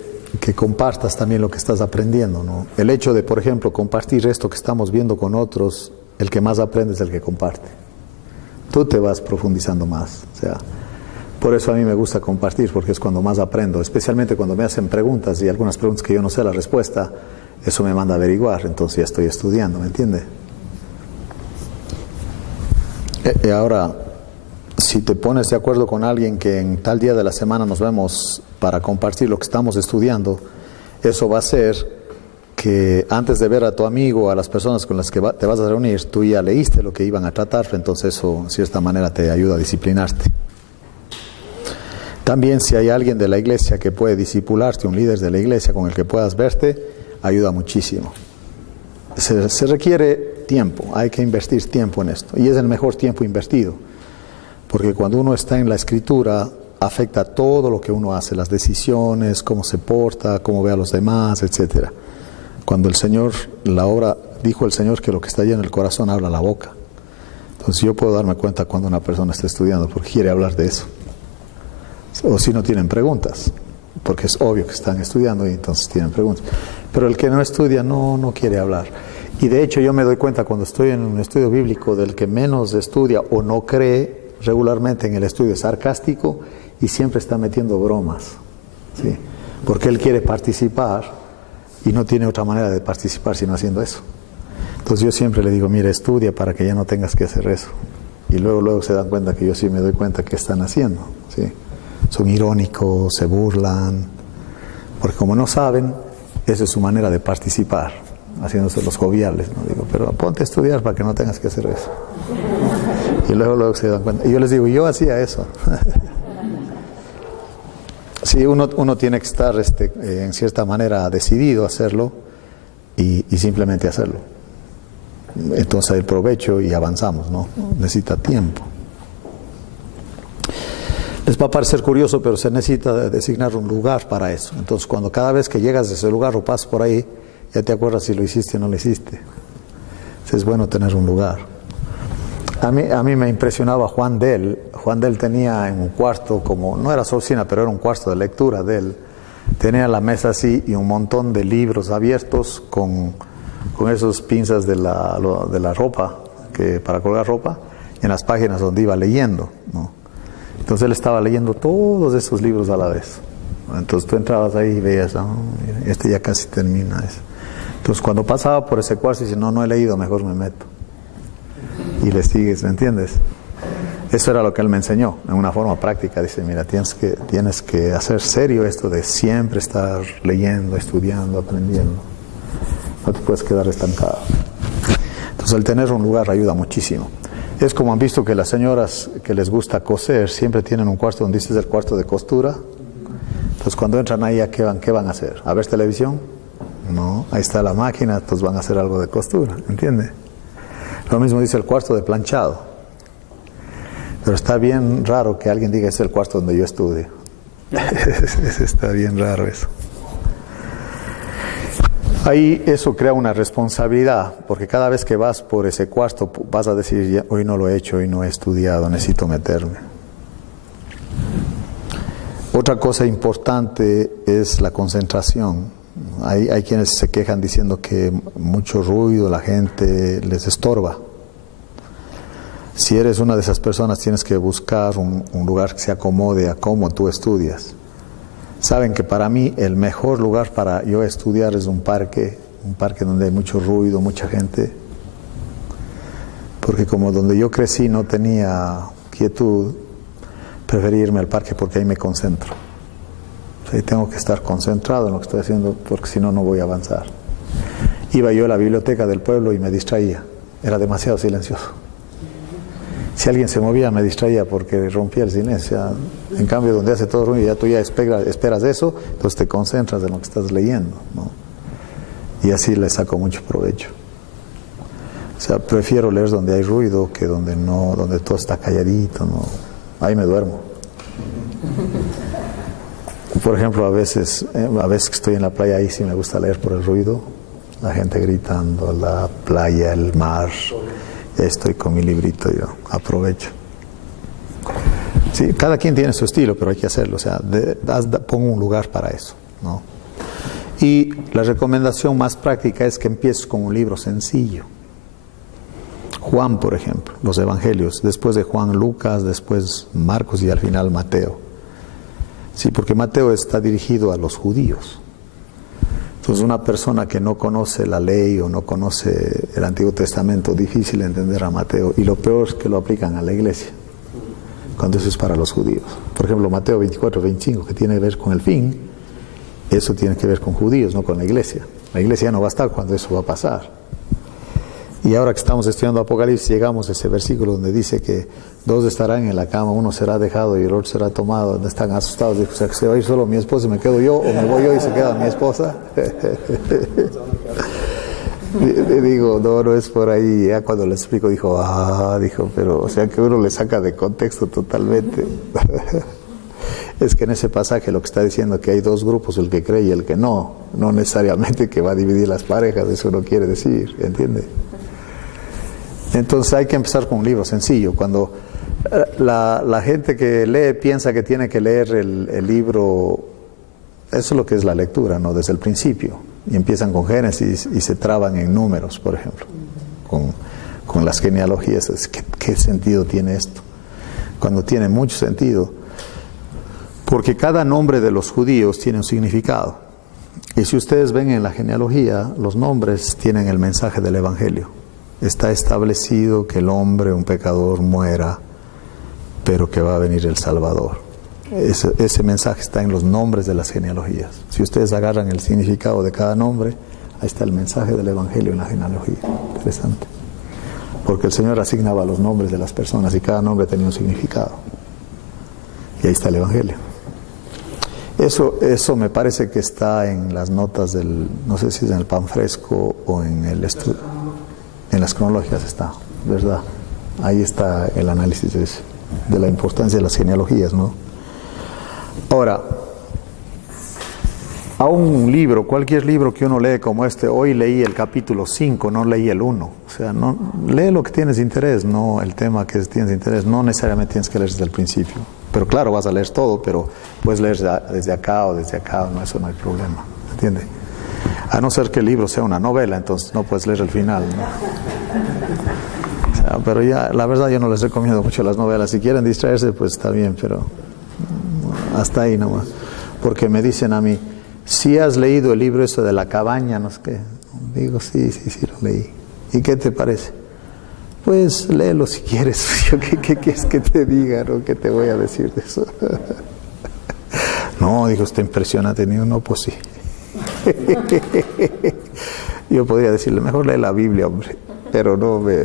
compartas también lo que estás aprendiendo, ¿no? El hecho de, por ejemplo, compartir esto que estamos viendo con otros, el que más aprende es el que comparte. Tú te vas profundizando más, o sea, por eso a mí me gusta compartir, porque es cuando más aprendo, especialmente cuando me hacen preguntas, y algunas preguntas que yo no sé la respuesta, eso me manda a averiguar, entonces ya estoy estudiando, ¿me entiende? Ahora, si te pones de acuerdo con alguien que en tal día de la semana nos vemos para compartir lo que estamos estudiando, eso va a hacer que antes de ver a tu amigo, a las personas con las que te vas a reunir, tú ya leíste lo que iban a tratar, entonces eso de cierta manera te ayuda a disciplinarte. También si hay alguien de la iglesia que puede discipularte, un líder de la iglesia con el que puedas verte, ayuda muchísimo. Se requiere tiempo, hay que invertir tiempo en esto, y es el mejor tiempo invertido, porque cuando uno está en la escritura, afecta todo lo que uno hace, las decisiones, cómo se porta, cómo ve a los demás, etcétera. Cuando el Señor, dijo el Señor que lo que está allá en el corazón habla la boca. Entonces yo puedo darme cuenta cuando una persona está estudiando porque quiere hablar de eso. O si no tienen preguntas, porque es obvio que están estudiando y entonces tienen preguntas. Pero el que no estudia no quiere hablar. Y de hecho yo me doy cuenta cuando estoy en un estudio bíblico del que menos estudia o no cree regularmente en el estudio sarcástico y siempre está metiendo bromas, ¿sí? Porque él quiere participar y no tiene otra manera de participar sino haciendo eso. Entonces yo siempre le digo, mira, estudia para que ya no tengas que hacer eso. Y luego se dan cuenta que yo sí me doy cuenta que están haciendo, ¿sí? Son irónicos, se burlan, porque como no saben, esa es su manera de participar, haciéndose los joviales, ¿no? Digo, pero ponte a estudiar para que no tengas que hacer eso. Y luego se dan cuenta. Y yo les digo, yo hacía eso. Sí, uno tiene que estar en cierta manera decidido a hacerlo y simplemente hacerlo. Entonces hay provecho y avanzamos, ¿no? Necesita tiempo. Les va a parecer curioso, pero se necesita designar un lugar para eso. Entonces cada vez que llegas a ese lugar o pasas por ahí, ya te acuerdas si lo hiciste o no lo hiciste. Entonces es bueno tener un lugar. A mí me impresionaba Juan Del. Juan Del tenía en un cuarto, no era su oficina, pero era un cuarto de lectura de él. Tenía la mesa así y un montón de libros abiertos con esos pinzas de la ropa, para colgar ropa, en las páginas donde iba leyendo, ¿no? Entonces él estaba leyendo todos esos libros a la vez. Entonces tú entrabas ahí y veías, este ya casi termina. Entonces cuando pasaba por ese cuarto, dice, no he leído, mejor me meto. Y le sigues, ¿me entiendes? Eso era lo que él me enseñó, en una forma práctica. Dice, mira, tienes que hacer serio esto de siempre estar leyendo, estudiando, aprendiendo. No te puedes quedar estancado. Entonces el tener un lugar ayuda muchísimo. Es como han visto que las señoras que les gusta coser siempre tienen un cuarto donde dice el cuarto de costura. Entonces cuando entran ahí, ¿qué van a hacer? ¿A ver televisión? No, ahí está la máquina, entonces van a hacer algo de costura, ¿entiende? Lo mismo dice el cuarto de planchado. Pero está bien raro que alguien diga, es el cuarto donde yo estudio. Está bien raro eso. Ahí eso crea una responsabilidad, porque cada vez que vas por ese cuarto vas a decir, hoy no lo he hecho, hoy no he estudiado, necesito meterme. Otra cosa importante es la concentración. Hay quienes se quejan diciendo que mucho ruido, la gente les estorba. Si eres una de esas personas, tienes que buscar un lugar que se acomode a cómo tú estudias. Saben que para mí el mejor lugar para yo estudiar es un parque donde hay mucho ruido, mucha gente. Porque como donde yo crecí no tenía quietud, preferí irme al parque porque ahí me concentro. O sea, tengo que estar concentrado en lo que estoy haciendo porque si no, no voy a avanzar. Iba yo a la biblioteca del pueblo y me distraía. Era demasiado silencioso. Si alguien se movía me distraía porque rompía el silencio. En cambio, donde hace todo ruido, ya tú ya esperas eso, entonces te concentras en lo que estás leyendo, ¿no? Y así le saco mucho provecho. O sea, prefiero leer donde hay ruido que donde no, donde todo está calladito, ¿no? Ahí me duermo. Por ejemplo, a veces que estoy en la playa, ahí sí me gusta leer por el ruido. La gente gritando, la playa, el mar. Estoy con mi librito, yo aprovecho. Sí, cada quien tiene su estilo, pero hay que hacerlo. O sea, pongo un lugar para eso, ¿no? Y la recomendación más práctica es que empieces con un libro sencillo. Juan, por ejemplo, los evangelios. Después de Juan, Lucas, después Marcos y al final Mateo. Sí, porque Mateo está dirigido a los judíos. Entonces una persona que no conoce la ley o no conoce el Antiguo Testamento, difícil entender a Mateo. Y lo peor es que lo aplican a la iglesia, cuando eso es para los judíos. Por ejemplo, Mateo 24, 25, que tiene que ver con el fin, eso tiene que ver con judíos, no con la iglesia. La iglesia ya no va a estar cuando eso va a pasar. Y ahora que estamos estudiando Apocalipsis, llegamos a ese versículo donde dice que dos estarán en la cama, uno será dejado y el otro será tomado, donde están asustados. Dijo, o sea, que se va a ir solo mi esposa y me quedo yo, o me voy yo y se queda mi esposa. Digo, no es por ahí. Ya cuando le explico, dijo, pero o sea que uno le saca de contexto totalmente. Es que en ese pasaje lo que está diciendo que hay dos grupos, el que cree y el que no necesariamente que va a dividir las parejas, eso no quiere decir, ¿entiende? Entonces hay que empezar con un libro sencillo. Cuando la gente que lee piensa que tiene que leer el libro, eso es lo que es la lectura, ¿no? Desde el principio. Y empiezan con Génesis y se traban en números, por ejemplo, con las genealogías. ¿Qué sentido tiene esto? Cuando tiene mucho sentido, porque cada nombre de los judíos tiene un significado. Y si ustedes ven en la genealogía, los nombres tienen el mensaje del Evangelio. Está establecido que el hombre, un pecador, muera, pero que va a venir el Salvador. Ese mensaje está en los nombres de las genealogías. Si ustedes agarran el significado de cada nombre, ahí está el mensaje del Evangelio en la genealogía. Interesante. Porque el Señor asignaba los nombres de las personas y cada nombre tenía un significado. Y ahí está el Evangelio. Eso me parece que está en las notas no sé si es en el pan fresco o en el estudio. En las cronologías está, ¿verdad? Ahí está el análisis de la importancia de las genealogías, ¿no? Ahora, a un libro, cualquier libro que uno lee como este, hoy leí el capítulo 5, no leí el 1. O sea, no, lee lo que tienes interés, no el tema que tienes interés. No necesariamente tienes que leer desde el principio. Pero claro, vas a leer todo, pero puedes leer desde acá o desde acá, no, eso no hay problema, ¿entiendes? A no ser que el libro sea una novela, entonces no puedes leer el final, ¿no? O sea, pero ya, la verdad yo no les recomiendo mucho las novelas. Si quieren distraerse, pues está bien, pero hasta ahí nomás. Porque me dicen a mí, ¿sí has leído el libro este de la cabaña? No sé qué. Digo, sí, lo leí. ¿Y qué te parece? Pues léelo si quieres. ¿Qué quieres que te diga, no? ¿Qué te voy a decir de eso? No, dijo, está impresionante. Digo, no, pues sí. Yo podría decirle, mejor lee la Biblia, hombre, pero no me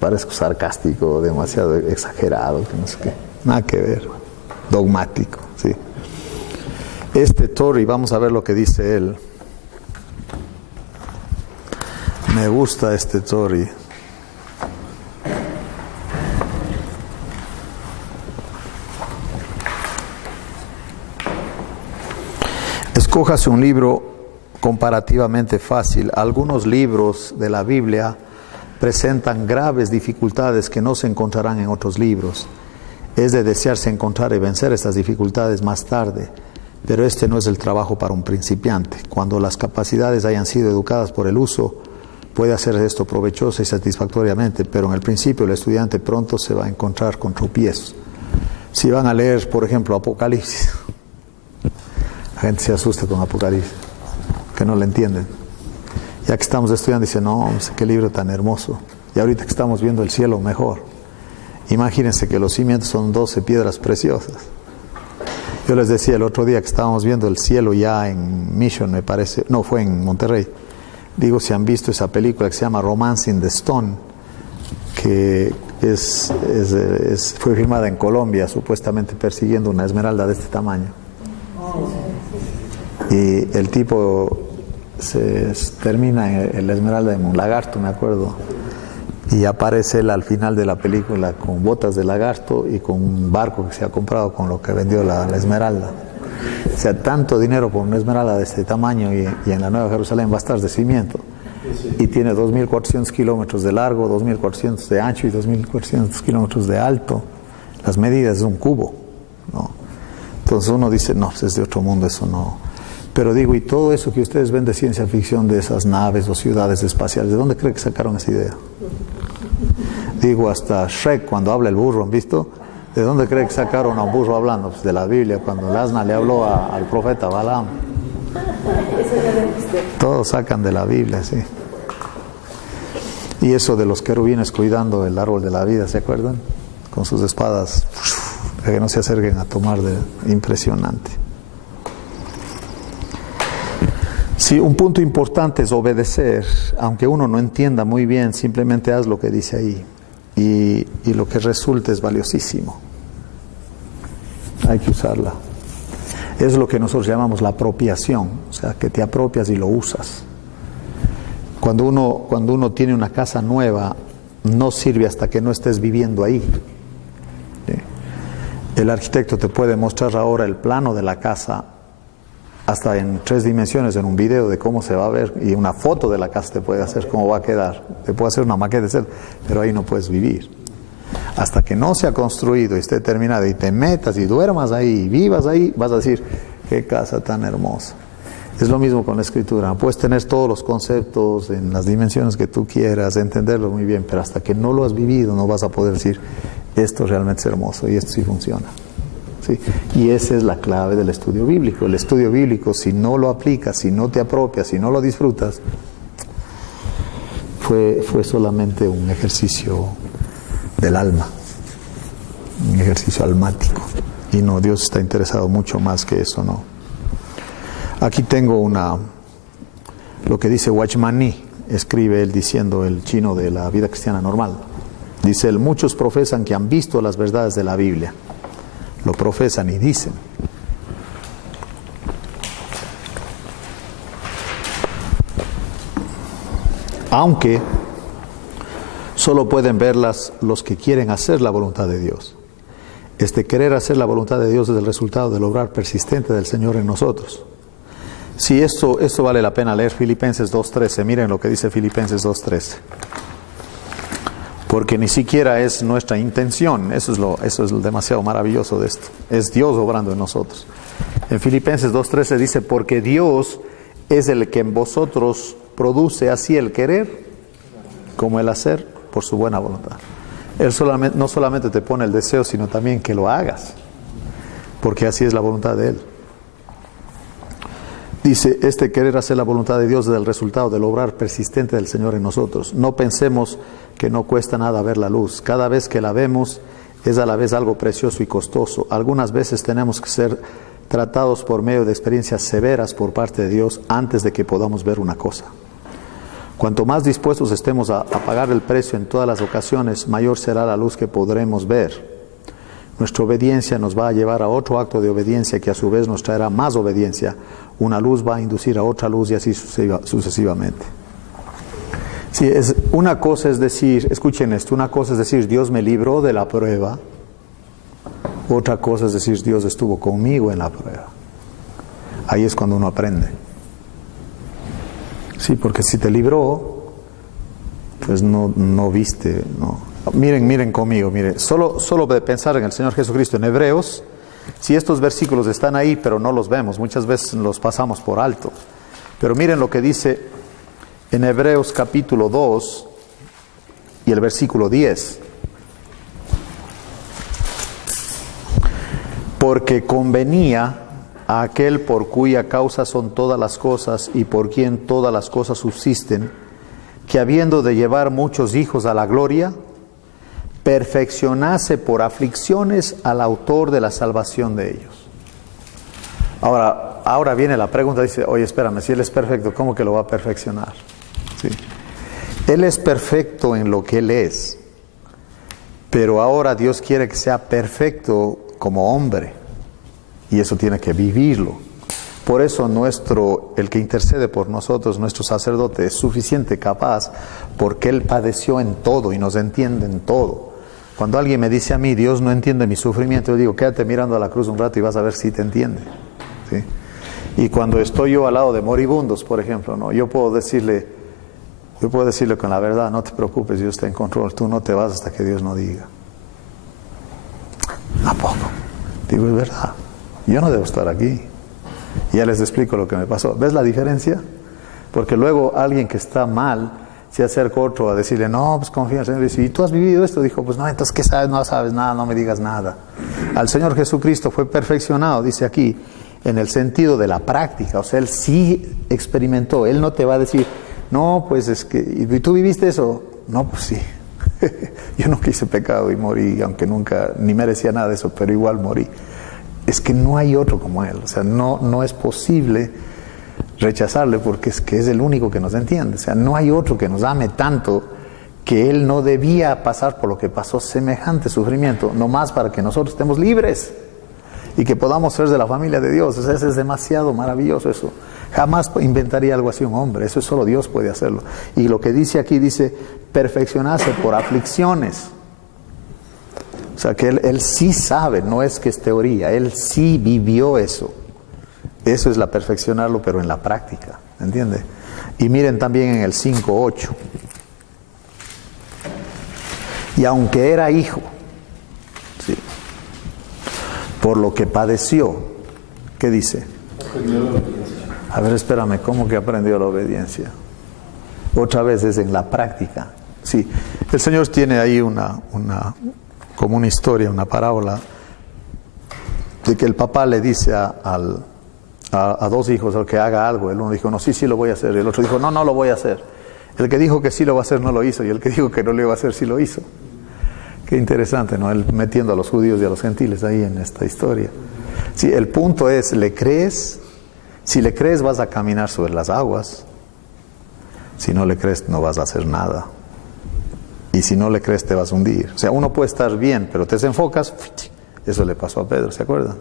parezco sarcástico, demasiado exagerado, que no sé qué, nada que ver, dogmático, sí. Torrey, vamos a ver lo que dice él. Me gusta Torrey. Escójase un libro comparativamente fácil. Algunos libros de la Biblia presentan graves dificultades que no se encontrarán en otros libros. Es de desearse encontrar y vencer estas dificultades más tarde, pero este no es el trabajo para un principiante. Cuando las capacidades hayan sido educadas por el uso, puede hacer esto provechoso y satisfactoriamente, pero en el principio el estudiante pronto se va a encontrar con tropiezos. Si van a leer, por ejemplo, Apocalipsis, la gente se asusta con Apocalipsis, que no le entienden. Ya que estamos estudiando, dicen, no, qué libro tan hermoso. Y ahorita que estamos viendo el cielo mejor. Imagínense que los cimientos son 12 piedras preciosas. Yo les decía el otro día que estábamos viendo el cielo ya en Mission, me parece, no, fue en Monterrey. Digo, si han visto esa película que se llama Romance in the Stone, que fue filmada en Colombia, supuestamente persiguiendo una esmeralda de este tamaño. Y el tipo se termina en la esmeralda de un lagarto, me acuerdo. Y aparece él al final de la película con botas de lagarto y con un barco que se ha comprado con lo que vendió la esmeralda. O sea, tanto dinero por una esmeralda de este tamaño y en la Nueva Jerusalén va a estar de cimiento. Y tiene 2.400 kilómetros de largo, 2.400 de ancho y 2.400 kilómetros de alto. Las medidas de un cubo, ¿no? Entonces uno dice, no, pues es de otro mundo, eso no. Pero digo, y todo eso que ustedes ven de ciencia ficción, de esas naves o ciudades espaciales, ¿de dónde creen que sacaron esa idea? Digo, hasta Shrek, cuando habla el burro, ¿han visto? ¿De dónde creen que sacaron a un burro hablando? Pues de la Biblia, cuando el asna le habló al profeta Balaam. Todos sacan de la Biblia, sí. Y eso de los querubines cuidando el árbol de la vida, ¿se acuerdan? Con sus espadas, que no se acerquen a tomar impresionante. Sí, un punto importante es obedecer, aunque uno no entienda muy bien, simplemente haz lo que dice ahí. Y lo que resulte es valiosísimo. Hay que usarla. Es lo que nosotros llamamos la apropiación, o sea, que te apropias y lo usas. Cuando uno tiene una casa nueva, no sirve hasta que no estés viviendo ahí. ¿Sí? El arquitecto te puede mostrar ahora el plano de la casa, hasta en 3 dimensiones en un video de cómo se va a ver, y una foto de la casa te puede hacer cómo va a quedar, te puede hacer una maqueta, pero ahí no puedes vivir. Hasta que no se ha construido y esté terminado y te metas y duermas ahí y vivas ahí, vas a decir, qué casa tan hermosa. Es lo mismo con la escritura, puedes tener todos los conceptos en las dimensiones que tú quieras, entenderlo muy bien, pero hasta que no lo has vivido no vas a poder decir, esto realmente es hermoso y esto sí funciona. ¿Sí? Y esa es la clave del estudio bíblico. El estudio bíblico, si no lo aplicas, si no te apropias, si no lo disfrutas, fue solamente un ejercicio del alma, un ejercicio almático. Y no, Dios está interesado mucho más que eso, ¿no? Aquí tengo lo que dice Watchman Nee, escribe él diciendo, el chino de la vida cristiana normal. Dice él, muchos profesan que han visto las verdades de la Biblia. Lo profesan y dicen. Aunque solo pueden verlas los que quieren hacer la voluntad de Dios. Este querer hacer la voluntad de Dios es el resultado del obrar persistente del Señor en nosotros. Sí, esto vale la pena leer Filipenses 2.13. Miren lo que dice Filipenses 2.13. Porque ni siquiera es nuestra intención, eso es lo demasiado maravilloso de esto. Es Dios obrando en nosotros. En Filipenses 2.13 dice, porque Dios es el que en vosotros produce así el querer como el hacer por su buena voluntad. Él no solamente te pone el deseo, sino también que lo hagas, porque así es la voluntad de Él. Dice, este querer hacer la voluntad de Dios es el resultado del obrar persistente del Señor en nosotros. No pensemos que no cuesta nada ver la luz. Cada vez que la vemos es a la vez algo precioso y costoso. Algunas veces tenemos que ser tratados por medio de experiencias severas por parte de Dios antes de que podamos ver una cosa. Cuanto más dispuestos estemos a pagar el precio en todas las ocasiones, mayor será la luz que podremos ver. Nuestra obediencia nos va a llevar a otro acto de obediencia que a su vez nos traerá más obediencia. Una luz va a inducir a otra luz y así sucesivamente. Sí, una cosa es decir, escuchen esto, una cosa es decir, Dios me libró de la prueba. Otra cosa es decir, Dios estuvo conmigo en la prueba. Ahí es cuando uno aprende. Sí, porque si te libró, pues no viste, no. Miren conmigo, solo de pensar en el Señor Jesucristo en Hebreos, si estos versículos están ahí, pero no los vemos, muchas veces los pasamos por alto. Pero miren lo que dice en Hebreos capítulo 2 y el versículo 10. Porque convenía a aquel por cuya causa son todas las cosas y por quien todas las cosas subsisten, que habiendo de llevar muchos hijos a la gloria, perfeccionase por aflicciones al autor de la salvación de ellos. Ahora viene la pregunta, dice, oye, espérame, si Él es perfecto, ¿cómo que lo va a perfeccionar? ¿Sí? Él es perfecto en lo que Él es, pero ahora Dios quiere que sea perfecto como hombre, y eso tiene que vivirlo. Por eso el que intercede por nosotros, nuestro sacerdote, es suficiente capaz, porque Él padeció en todo y nos entiende en todo. Cuando alguien me dice a mí, Dios no entiende mi sufrimiento, yo digo, quédate mirando a la cruz un rato y vas a ver si te entiende. ¿Sí? Y cuando estoy yo al lado de moribundos, por ejemplo, ¿no? Yo puedo decirle con la verdad, no te preocupes, Dios está en control, tú no te vas hasta que Dios no diga. ¿A poco? Digo, es verdad, yo no debo estar aquí. Y ya les explico lo que me pasó. ¿Ves la diferencia? Porque luego alguien que está mal se acerca otro a decirle, no, pues confía en el Señor. Y dice, ¿y tú has vivido esto? Dijo, pues no, entonces ¿qué sabes? No sabes nada, no me digas nada. Al Señor Jesucristo fue perfeccionado, dice aquí, en el sentido de la práctica. O sea, Él sí experimentó. Él no te va a decir, no, pues es que, ¿y tú viviste eso? No, pues sí. Yo nunca hice pecado y morí, aunque nunca, ni merecía nada de eso, pero igual morí. Es que no hay otro como Él. O sea, no es posible rechazarle porque es que es el único que nos entiende. O sea, no hay otro que nos ame tanto, que Él no debía pasar por lo que pasó, semejante sufrimiento, nomás para que nosotros estemos libres y que podamos ser de la familia de Dios. O sea, eso es demasiado maravilloso eso. Jamás inventaría algo así un hombre, eso solo Dios puede hacerlo. Y lo que dice aquí, dice, perfeccionarse por aflicciones. O sea, que él sí sabe, no es que es teoría, Él sí vivió eso. Eso es la perfeccionarlo, pero en la práctica, ¿entiende? Y miren también en el 5:8. Y aunque era hijo, ¿sí?, por lo que padeció, ¿qué dice? Aprendió la obediencia. A ver, espérame, ¿cómo que aprendió la obediencia? Otra vez es en la práctica. Sí, el Señor tiene ahí como una historia, una parábola, de que el papá le dice a dos hijos el que haga algo. El uno dijo, no, sí lo voy a hacer. Y el otro dijo, no lo voy a hacer. El que dijo que sí lo va a hacer no lo hizo, y el que dijo que no lo iba a hacer sí lo hizo. Qué interesante, ¿no? Él metiendo a los judíos y a los gentiles ahí en esta historia. Sí, el punto es, ¿le crees? Si le crees vas a caminar sobre las aguas. Si no le crees no vas a hacer nada. Y si no le crees te vas a hundir. O sea, uno puede estar bien, pero te desenfocas. Eso le pasó a Pedro, ¿se acuerdan?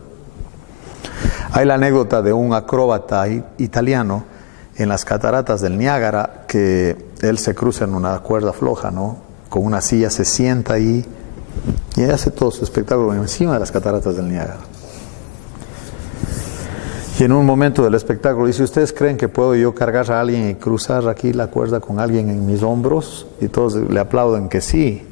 Hay la anécdota de un acróbata italiano en las cataratas del Niágara, que él se cruza en una cuerda floja, ¿no? Con una silla se sienta ahí y hace todo su espectáculo encima de las cataratas del Niágara. Y en un momento del espectáculo dice, ¿ustedes creen que puedo yo cargar a alguien y cruzar aquí la cuerda con alguien en mis hombros? Y todos le aplauden que sí.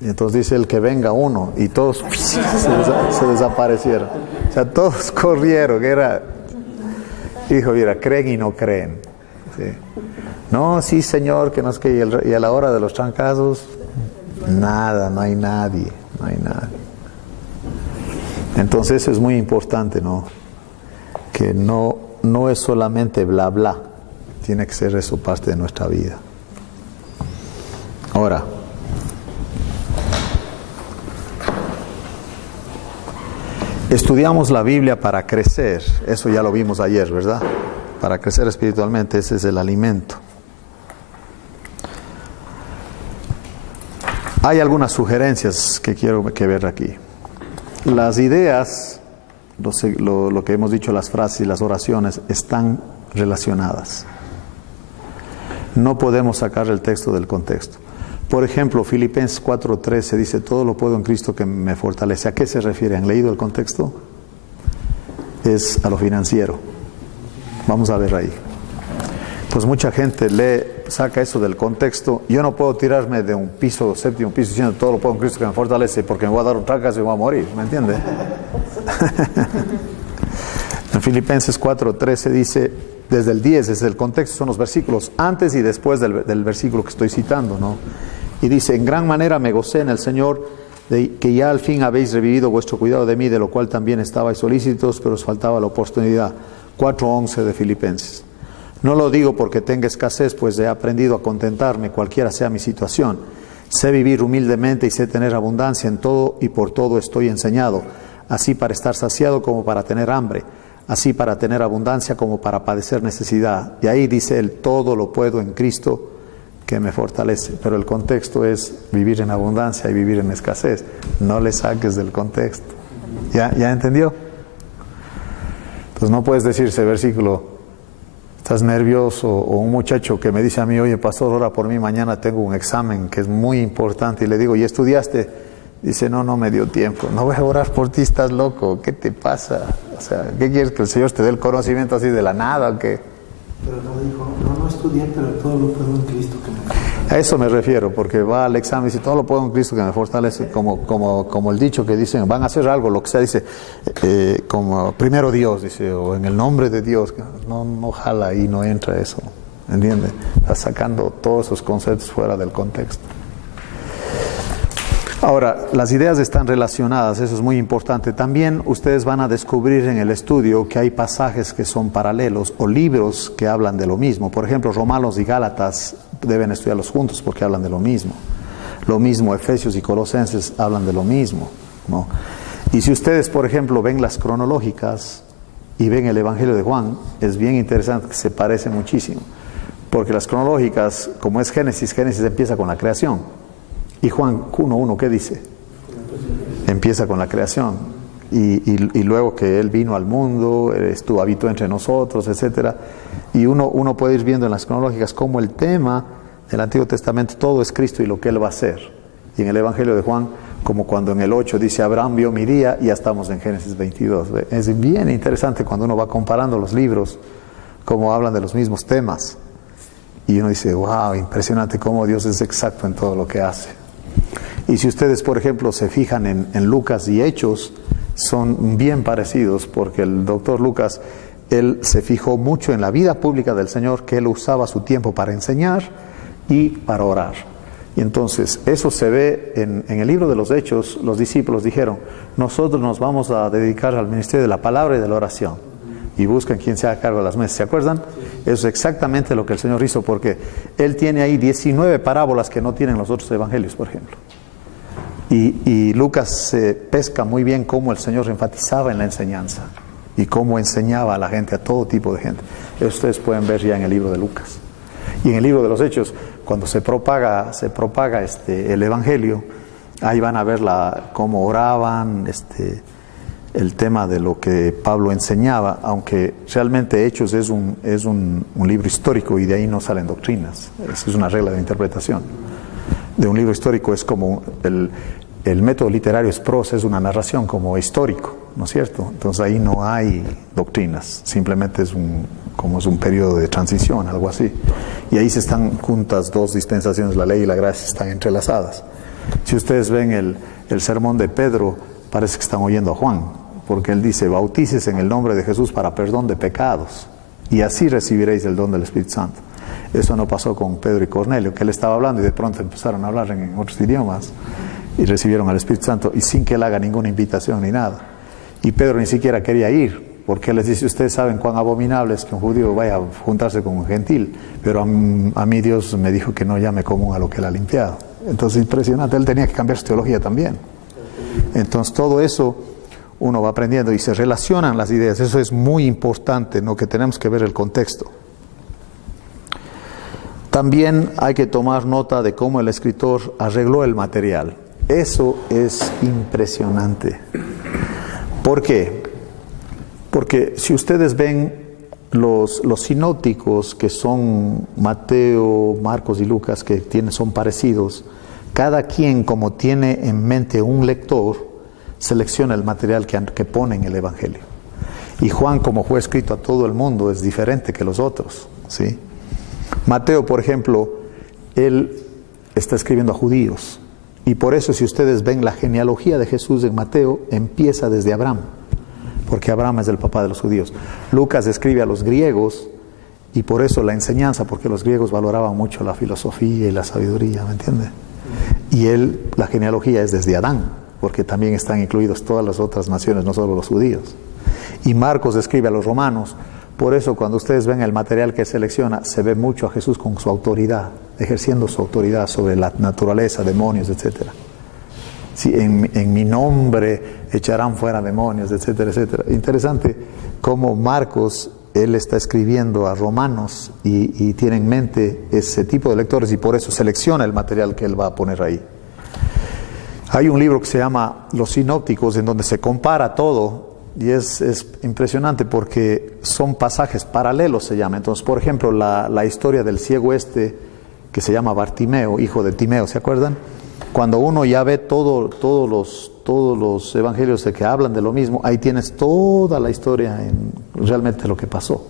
Y entonces dice el que venga uno, y todos se desaparecieron. O sea, todos corrieron. Dijo, mira, creen y no creen. ¿Sí? No, sí señor, que no es que... Y a la hora de los trancazos, nada, no hay nadie. Entonces eso es muy importante, ¿no? Que no es solamente bla bla, tiene que ser eso parte de nuestra vida. Ahora, estudiamos la Biblia para crecer, eso ya lo vimos ayer, ¿verdad? Para crecer espiritualmente, ese es el alimento. Hay algunas sugerencias que quiero ver aquí. Las ideas, lo que hemos dicho, las frases y las oraciones están relacionadas. No podemos sacar el texto del contexto. Por ejemplo, Filipenses 4:13 dice, todo lo puedo en Cristo que me fortalece. ¿A qué se refiere? ¿Han leído el contexto? Es a lo financiero. Vamos a ver ahí. Pues mucha gente saca eso del contexto. Yo no puedo tirarme de un piso, séptimo piso, diciendo todo lo puedo en Cristo que me fortalece, porque me voy a dar un trancazo y me voy a morir, ¿me entiende? En Filipenses 4:13 dice, desde el 10, desde el contexto, son los versículos antes y después del versículo que estoy citando, ¿no? Y dice, en gran manera me gocé en el Señor, de que ya al fin habéis revivido vuestro cuidado de mí, de lo cual también estabais solícitos, pero os faltaba la oportunidad. 4:11 de Filipenses. No lo digo porque tenga escasez, pues he aprendido a contentarme, cualquiera sea mi situación. Sé vivir humildemente y sé tener abundancia en todo, y por todo estoy enseñado, así para estar saciado como para tener hambre, así para tener abundancia como para padecer necesidad. Y ahí dice él, todo lo puedo en Cristo que me fortalece. Pero el contexto es vivir en abundancia y vivir en escasez. No le saques del contexto. ¿Ya entendió? Entonces no puedes decir ese versículo, estás nervioso, o un muchacho que me dice a mí, oye pastor, ora por mí, mañana tengo un examen que es muy importante, y le digo, ¿y estudiaste? Dice, no me dio tiempo. No voy a orar por ti, estás loco, ¿qué te pasa? O sea, ¿qué quieres, que el Señor te dé el conocimiento así de la nada o qué? Pero no dijo, no estudié, pero todo lo puedo en Cristo que me fortalece. A eso me refiero, porque va al examen y dice, todo lo puedo en Cristo que me fortalece, como el dicho que dicen, van a hacer algo, lo que sea, dice, como primero Dios, dice, o en el nombre de Dios. No jala ahí, no entra eso, ¿entiende? Está sacando todos esos conceptos fuera del contexto. Ahora, las ideas están relacionadas, eso es muy importante. También ustedes van a descubrir en el estudio que hay pasajes que son paralelos o libros que hablan de lo mismo. Por ejemplo, Romanos y Gálatas deben estudiarlos juntos porque hablan de lo mismo. Lo mismo Efesios y Colosenses hablan de lo mismo, ¿no? Y si ustedes, por ejemplo, ven las cronológicas y ven el Evangelio de Juan, es bien interesante que se parece muchísimo. Porque las cronológicas, como es Génesis empieza con la creación. Y Juan 1:1, ¿qué dice? Empieza con la creación. Y luego que Él vino al mundo, habitó entre nosotros, etc. Y uno puede ir viendo en las cronológicas cómo el tema del Antiguo Testamento, todo es Cristo y lo que Él va a hacer. Y en el Evangelio de Juan, como cuando en el 8 dice, Abraham vio mi día, y ya estamos en Génesis 22. Es bien interesante cuando uno va comparando los libros, cómo hablan de los mismos temas. Y uno dice, wow, impresionante cómo Dios es exacto en todo lo que hace. Y si ustedes, por ejemplo, se fijan en Lucas y Hechos, son bien parecidos, porque el doctor Lucas, él se fijó mucho en la vida pública del Señor, que él usaba su tiempo para enseñar y para orar. Y entonces, eso se ve en el libro de los Hechos. Los discípulos dijeron, nosotros nos vamos a dedicar al ministerio de la palabra y de la oración. Y buscan quien se haga cargo de las mesas. ¿Se acuerdan? Eso es exactamente lo que el Señor hizo, porque Él tiene ahí 19 parábolas que no tienen los otros evangelios, por ejemplo. Y Lucas pesca muy bien cómo el Señor enfatizaba en la enseñanza y cómo enseñaba a la gente, a todo tipo de gente. Eso ustedes pueden ver ya en el libro de Lucas. Y en el libro de los Hechos, cuando se propaga el evangelio, ahí van a ver cómo oraban, el tema de lo que Pablo enseñaba, aunque realmente Hechos es un libro histórico y de ahí no salen doctrinas. Esa es una regla de interpretación. De un libro histórico es como el método literario es prosa, es una narración como histórico, ¿no es cierto? Entonces ahí no hay doctrinas, simplemente es un periodo de transición, algo así. Y ahí se están juntas dos dispensaciones, la ley y la gracia están entrelazadas. Si ustedes ven el sermón de Pedro, parece que están oyendo a Juan, porque él dice, bautícese en el nombre de Jesús para perdón de pecados, y así recibiréis el don del Espíritu Santo. Eso no pasó con Pedro y Cornelio, que él estaba hablando y de pronto empezaron a hablar en otros idiomas y recibieron al Espíritu Santo, y sin que él haga ninguna invitación ni nada. Y Pedro ni siquiera quería ir, porque él les dice, ustedes saben cuán abominable es que un judío vaya a juntarse con un gentil, pero a mí Dios me dijo que no llame común a lo que él ha limpiado. Entonces, impresionante, él tenía que cambiar su teología también. Entonces, todo eso uno va aprendiendo y se relacionan las ideas. Eso es muy importante, ¿no? Que tenemos que ver el contexto. También hay que tomar nota de cómo el escritor arregló el material. Eso es impresionante. ¿Por qué? Porque si ustedes ven los sinópticos, que son Mateo, Marcos y Lucas, que son parecidos, cada quien, como tiene en mente un lector, selecciona el material que pone en el Evangelio. Y Juan, como fue escrito a todo el mundo, es diferente que los otros, ¿sí? Mateo, por ejemplo, él está escribiendo a judíos. Y por eso, si ustedes ven la genealogía de Jesús en Mateo, empieza desde Abraham, porque Abraham es el papá de los judíos. Lucas escribe a los griegos, y por eso la enseñanza, porque los griegos valoraban mucho la filosofía y la sabiduría, ¿me entiende? Y la genealogía es desde Adán, porque también están incluidos todas las otras naciones, no solo los judíos. Y Marcos escribe a los romanos. Por eso, cuando ustedes ven el material que selecciona, se ve mucho a Jesús con su autoridad, ejerciendo su autoridad sobre la naturaleza, demonios, etc. Sí, en mi nombre echarán fuera demonios, etcétera, etcétera. Interesante cómo Marcos, él está escribiendo a romanos y tiene en mente ese tipo de lectores, y por eso selecciona el material que él va a poner ahí. Hay un libro que se llama Los Sinópticos, en donde se compara todo. Y es impresionante porque son pasajes paralelos, se llama. Entonces, por ejemplo, la historia del ciego que se llama Bartimeo, hijo de Timeo, ¿se acuerdan? Cuando uno ya ve todos los evangelios de que hablan de lo mismo, ahí tienes toda la historia en realmente lo que pasó.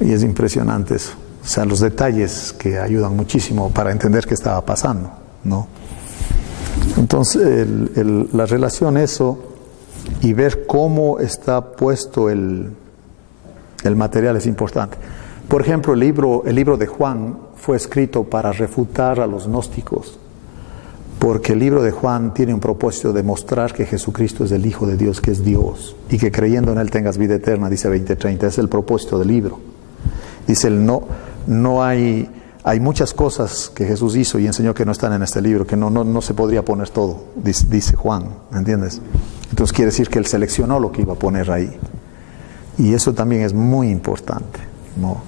Y es impresionante eso. O sea, los detalles que ayudan muchísimo para entender qué estaba pasando, ¿no? Entonces, la relación eso y ver cómo está puesto el material es importante. Por ejemplo, el libro de Juan fue escrito para refutar a los gnósticos, porque el libro de Juan tiene un propósito de mostrar que Jesucristo es el Hijo de Dios, que es Dios, y que creyendo en Él tengas vida eterna, dice 20:30. Es el propósito del libro. Dice no hay muchas cosas que Jesús hizo y enseñó que no están en este libro, que no se podría poner todo, dice Juan, ¿me entiendes? Entonces quiere decir que él seleccionó lo que iba a poner ahí. Y eso también es muy importante, ¿no?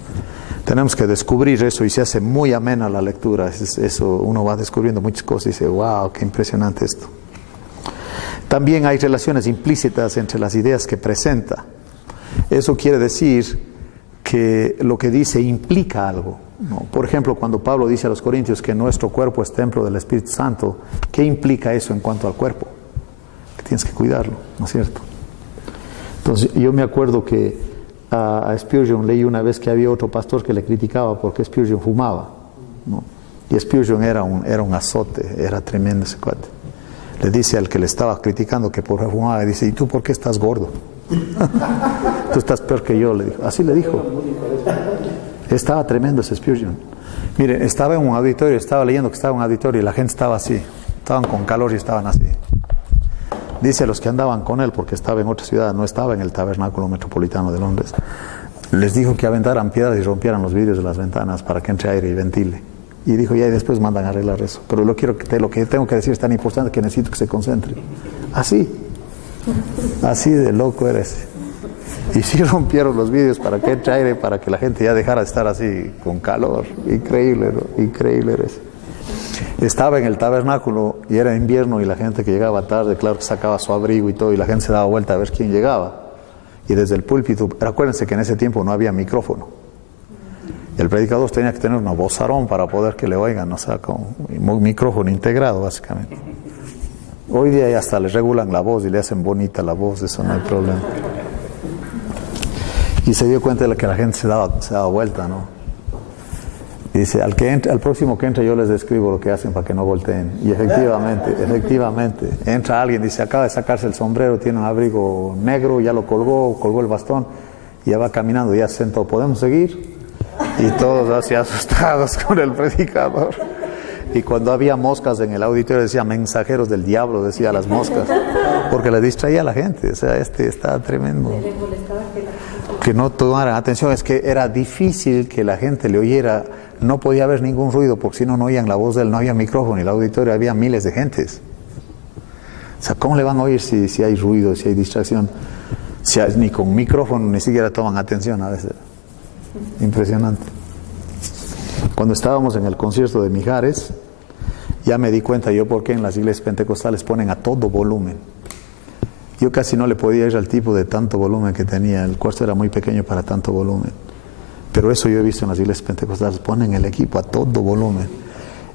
Tenemos que descubrir eso, y se hace muy amena la lectura. Eso, uno va descubriendo muchas cosas y dice, wow, qué impresionante esto. También hay relaciones implícitas entre las ideas que presenta. Eso quiere decir que lo que dice implica algo, ¿no? Por ejemplo, cuando Pablo dice a los corintios que nuestro cuerpo es templo del Espíritu Santo, ¿qué implica eso en cuanto al cuerpo? Que tienes que cuidarlo, ¿no es cierto? Entonces, yo me acuerdo que a Spurgeon leí una vez que había otro pastor que le criticaba porque Spurgeon fumaba, ¿no? Y Spurgeon era un azote, era tremendo ese cuate. Le dice al que le estaba criticando que por fumaba, dice, ¿y tú por qué estás gordo? Tú estás peor que yo, le dijo. Así le dijo. Estaba tremendo ese Spurgeon. Miren, estaba en un auditorio, estaba leyendo que estaba en un auditorio y la gente estaba así, estaban con calor y estaban así. Dice a los que andaban con él, porque estaba en otra ciudad, no estaba en el Tabernáculo Metropolitano de Londres, les dijo que aventaran piedras y rompieran los vidrios de las ventanas para que entre aire y ventile. Y dijo, ya, y después mandan a arreglar eso. Pero lo que tengo que decir es tan importante que necesito que se concentre. Así de loco eres. Y sí rompieron los vidrios para que entre aire, para que la gente ya dejara de estar así con calor. Increíble, ¿no? Increíble eres. Estaba en el tabernáculo y era invierno y la gente que llegaba tarde, claro que sacaba su abrigo y todo, y la gente se daba vuelta a ver quién llegaba. Y desde el púlpito, acuérdense que en ese tiempo no había micrófono. El predicador tenía que tener una vozarrón para poder que le oigan, o sea, con un micrófono integrado básicamente. Hoy día ya hasta le regulan la voz y le hacen bonita la voz, eso no hay problema. Y se dio cuenta de que la gente se daba vuelta, ¿no? Y dice, al próximo que entre yo les describo lo que hacen para que no volteen. Y efectivamente, entra alguien, dice, acaba de sacarse el sombrero, tiene un abrigo negro, ya lo colgó el bastón, y ya va caminando, ya se sentó, ¿podemos seguir? Y todos así asustados con el predicador. Y cuando había moscas en el auditorio decía, mensajeros del diablo, decía las moscas, porque le distraía a la gente. O sea, está tremendo. Que no tomaran atención, es que era difícil que la gente le oyera, no podía haber ningún ruido, porque si no, no oían la voz de él, no había micrófono, y el auditorio había miles de gentes. O sea, ¿cómo le van a oír si hay ruido, si hay distracción? Ni con micrófono ni siquiera toman atención a veces. Impresionante. Cuando estábamos en el concierto de Mijares, ya me di cuenta yo por qué en las iglesias pentecostales ponen a todo volumen. Yo casi no le podía ir al tipo de tanto volumen que tenía, el cuarto era muy pequeño para tanto volumen. Pero eso yo he visto en las iglesias pentecostales, ponen el equipo a todo volumen.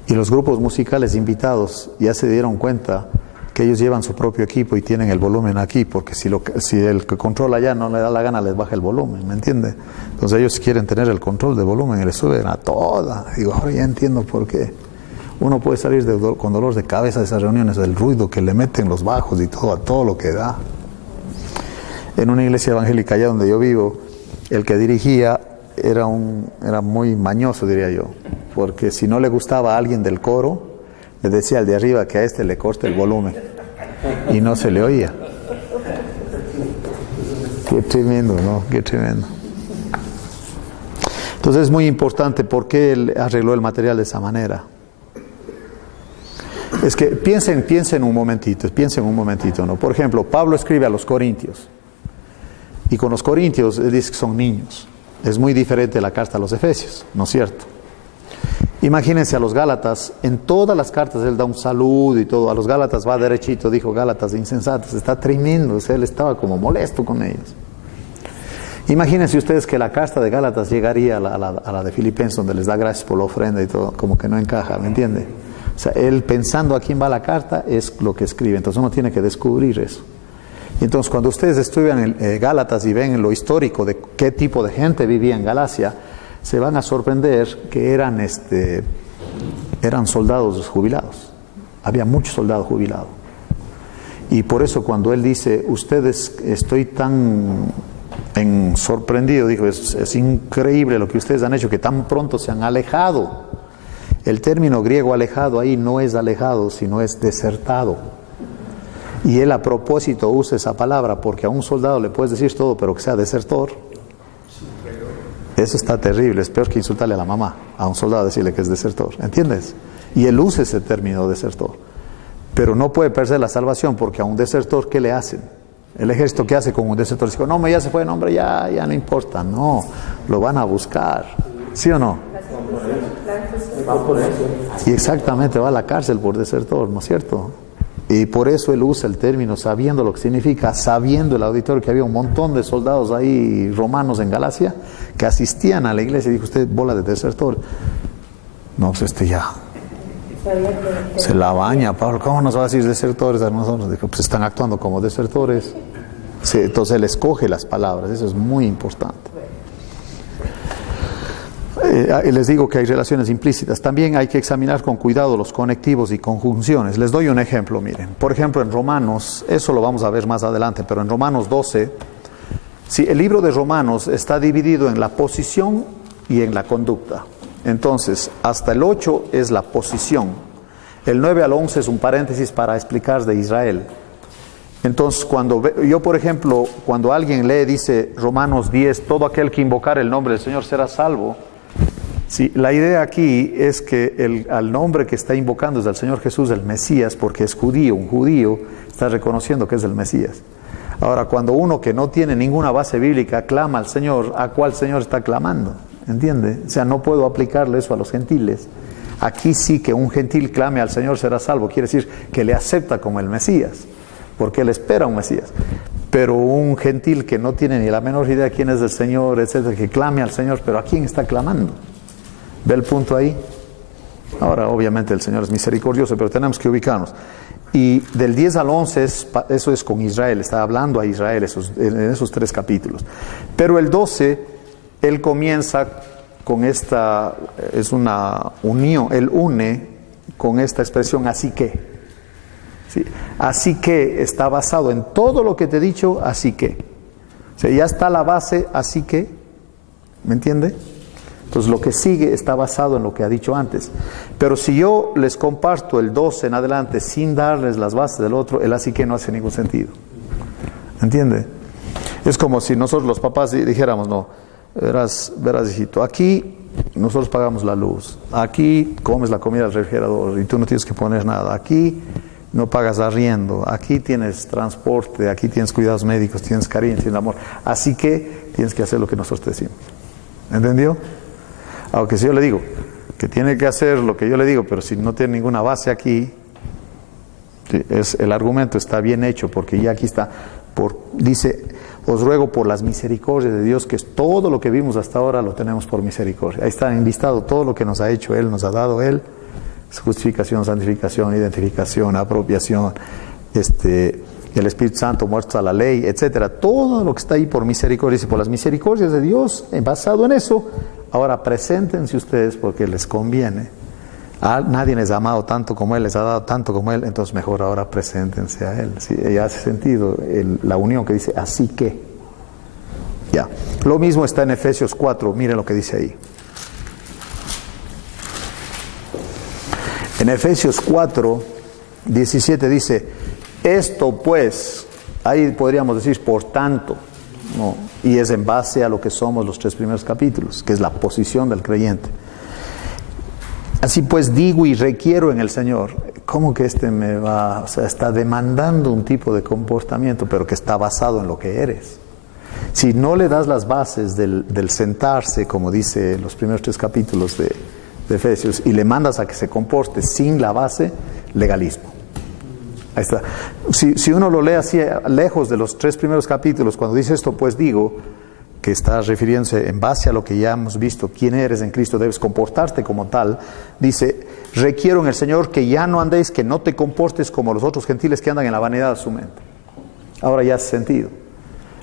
Y los grupos musicales invitados ya se dieron cuenta que ellos llevan su propio equipo y tienen el volumen aquí, porque si el que controla allá no le da la gana, les baja el volumen, ¿me entiende? Entonces ellos quieren tener el control del volumen y le suben a toda. Digo, ahora ya entiendo por qué. Uno puede salir con dolor de cabeza de esas reuniones, del ruido que le meten los bajos y todo, a todo lo que da. En una iglesia evangélica allá donde yo vivo, el que dirigía era muy mañoso, diría yo, porque si no le gustaba a alguien del coro, le decía al de arriba que a este le corte el volumen y no se le oía. Qué tremendo, ¿no? Qué tremendo. Entonces es muy importante por qué él arregló el material de esa manera. Es que piensen un momentito, ¿no? Por ejemplo, Pablo escribe a los Corintios, y con los Corintios él dice que son niños. Es muy diferente la carta a los Efesios, ¿no es cierto? Imagínense a los Gálatas, en todas las cartas él da un saludo y todo. A los Gálatas va derechito, dijo Gálatas insensatos, está tremendo, o sea, él estaba como molesto con ellos. Imagínense ustedes que la carta de Gálatas llegaría a la de Filipenses, donde les da gracias por la ofrenda y todo, como que no encaja, ¿me entiende? O sea, él pensando a quién va la carta es lo que escribe, entonces uno tiene que descubrir eso. Y entonces cuando ustedes estudian Gálatas y ven lo histórico de qué tipo de gente vivía en Galacia, se van a sorprender que eran soldados jubilados. Había muchos soldados jubilados. Y por eso cuando él dice, ustedes, estoy tan sorprendido, dijo, es increíble lo que ustedes han hecho, que tan pronto se han alejado. El término griego alejado ahí no es alejado, sino es desertado. Y él a propósito usa esa palabra, porque a un soldado le puedes decir todo, pero que sea desertor. Eso está terrible, es peor que insultarle a la mamá, a un soldado decirle que es desertor, ¿entiendes? Y él usa ese término desertor. Pero no puede perder la salvación, porque a un desertor, ¿qué le hacen? El ejército, ¿qué hace con un desertor? Dice, no, ya se fue, no, hombre, ya no importa. No, lo van a buscar, ¿sí o no? Y exactamente, va a la cárcel por desertor, ¿no es cierto? Y por eso él usa el término, sabiendo lo que significa, sabiendo el auditorio que había un montón de soldados ahí romanos en Galacia que asistían a la iglesia, y dijo, usted bola de desertor. No, pues ya se la baña, Pablo, ¿cómo nos va a decir desertores a nosotros? Dijo, pues están actuando como desertores. Sí, entonces él escoge las palabras, eso es muy importante. Les digo que hay relaciones implícitas. También hay que examinar con cuidado los conectivos y conjunciones. Les doy un ejemplo, miren. Por ejemplo, en Romanos, eso lo vamos a ver más adelante, pero en Romanos 12, el libro de Romanos está dividido en la posición y en la conducta. Entonces, hasta el 8 es la posición. El 9 al 11 es un paréntesis para explicar de Israel. Entonces, por ejemplo, cuando alguien lee, dice Romanos 10, todo aquel que invocar el nombre del Señor será salvo. Sí, la idea aquí es que al nombre que está invocando es al Señor Jesús, el Mesías, porque es judío, un judío está reconociendo que es el Mesías. Ahora, cuando uno que no tiene ninguna base bíblica clama al Señor, ¿a cuál Señor está clamando? ¿Entiende? O sea, no puedo aplicarle eso a los gentiles. Aquí sí que un gentil clame al Señor será salvo, quiere decir que le acepta como el Mesías, porque él espera un Mesías. Pero un gentil que no tiene ni la menor idea de quién es el Señor, etcétera, que clame al Señor, pero ¿a quién está clamando? ¿Ve el punto ahí? Ahora, obviamente el Señor es misericordioso, pero tenemos que ubicarnos. Y del 10 al 11, eso es con Israel, está hablando a Israel en esos 3 capítulos. Pero el 12, él comienza con esta, es una unión, él une con esta expresión así que. ¿Sí? Así que está basado en todo lo que te he dicho, así que. O sea, ya está la base, así que, ¿me entiende? Entonces lo que sigue está basado en lo que ha dicho antes. Pero si yo les comparto el 12 en adelante sin darles las bases del otro, el así que no hace ningún sentido. ¿Entiende? Es como si nosotros los papás dijéramos, no, verás hijito, aquí nosotros pagamos la luz, aquí comes la comida del refrigerador y tú no tienes que poner nada, aquí no pagas arriendo, aquí tienes transporte, aquí tienes cuidados médicos, tienes cariño, tienes amor, así que tienes que hacer lo que nosotros te decimos. ¿Entendió? Aunque si yo le digo que tiene que hacer lo que yo le digo, pero si no tiene ninguna base aquí, el argumento está bien hecho, porque ya aquí está, dice, os ruego por las misericordias de Dios, que es todo lo que vimos hasta ahora lo tenemos por misericordia. Ahí está enlistado todo lo que nos ha hecho Él, nos ha dado Él, justificación, santificación, identificación, apropiación, el Espíritu Santo muerto a la ley, etcétera. Todo lo que está ahí por misericordia y por las misericordias de Dios, basado en eso, ahora preséntense ustedes porque les conviene. Nadie les ha amado tanto como Él, les ha dado tanto como Él, entonces mejor ahora preséntense a Él. ¿Sí? Ya hace sentido la unión que dice, así que. Ya. Lo mismo está en Efesios 4, miren lo que dice ahí. En Efesios 4, 17 dice, esto pues, ahí podríamos decir por tanto, ¿no? Y es en base a lo que somos los 3 primeros capítulos, que es la posición del creyente. Así pues digo y requiero en el Señor. ¿Cómo que me va? O sea, está demandando un tipo de comportamiento, pero que está basado en lo que eres. Si no le das las bases del sentarse, como dice los primeros 3 capítulos de Efesios, y le mandas a que se comporte sin la base, legalismo. Ahí está. Si uno lo lee así, lejos de los 3 primeros capítulos, cuando dice esto, pues digo, que está refiriéndose en base a lo que ya hemos visto, quién eres en Cristo, debes comportarte como tal, dice, requiero en el Señor que ya no andéis, que no te comportes como los otros gentiles que andan en la vanidad de su mente. Ahora ya hace sentido.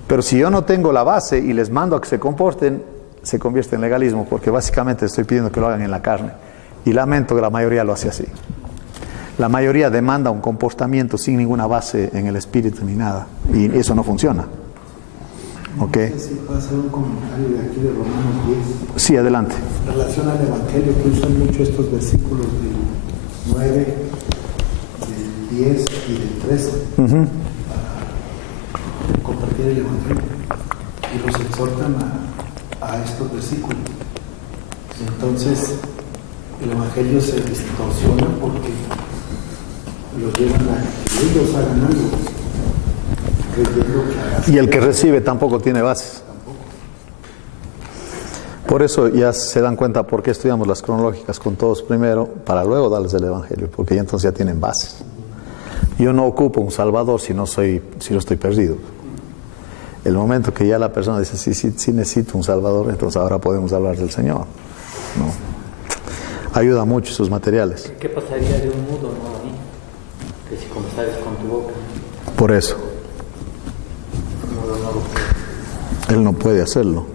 Pero si yo no tengo la base y les mando a que se comporten, se convierte en legalismo, porque básicamente estoy pidiendo que lo hagan en la carne. Y lamento que la mayoría lo hace así. La mayoría demanda un comportamiento sin ninguna base en el espíritu ni nada. Y eso no funciona. ¿Ok? No sé si puedo hacer un comentario de aquí de Romanos 10. Sí, adelante. En relación al Evangelio, que usan mucho estos versículos del 9, del 10 y del 13 para compartir el Evangelio. Y los exhortan a estos versículos. Entonces, el Evangelio se distorsiona porque los llevan a que ellos hagan algo. Y el que recibe tampoco tiene bases. Por eso ya se dan cuenta por qué estudiamos las cronológicas con todos primero, para luego darles el Evangelio, porque ya entonces ya tienen bases. Yo no ocupo un Salvador si no estoy perdido. El momento que ya la persona dice, sí necesito un Salvador, entonces ahora podemos hablar del Señor, ¿no? Ayuda mucho esos materiales. ¿Qué pasaría de un mudo, no, ahí? Que si confesas con tu boca. Por eso. Él no puede hacerlo.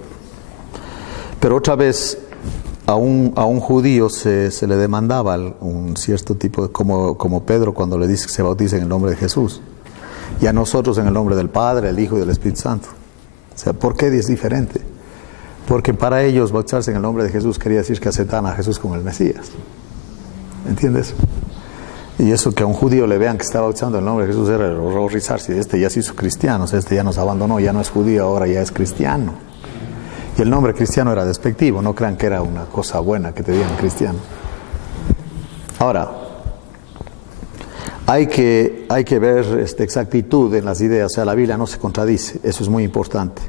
Pero otra vez a un judío se le demandaba un cierto tipo de, como Pedro cuando le dice que se bautice en el nombre de Jesús, y a nosotros en el nombre del Padre, el Hijo y del Espíritu Santo. O sea, ¿por qué es diferente? Porque para ellos bautizarse en el nombre de Jesús quería decir que aceptaban a Jesús como el Mesías. ¿Entiendes? Y eso que a un judío le vean que está bautizando en el nombre de Jesús era horrorizarse. Este ya se hizo cristiano, este ya nos abandonó, ya no es judío, ahora ya es cristiano. Y el nombre cristiano era despectivo, no crean que era una cosa buena que te digan cristiano. Ahora, hay que ver exactitud en las ideas, o sea, la Biblia no se contradice, eso es muy importante.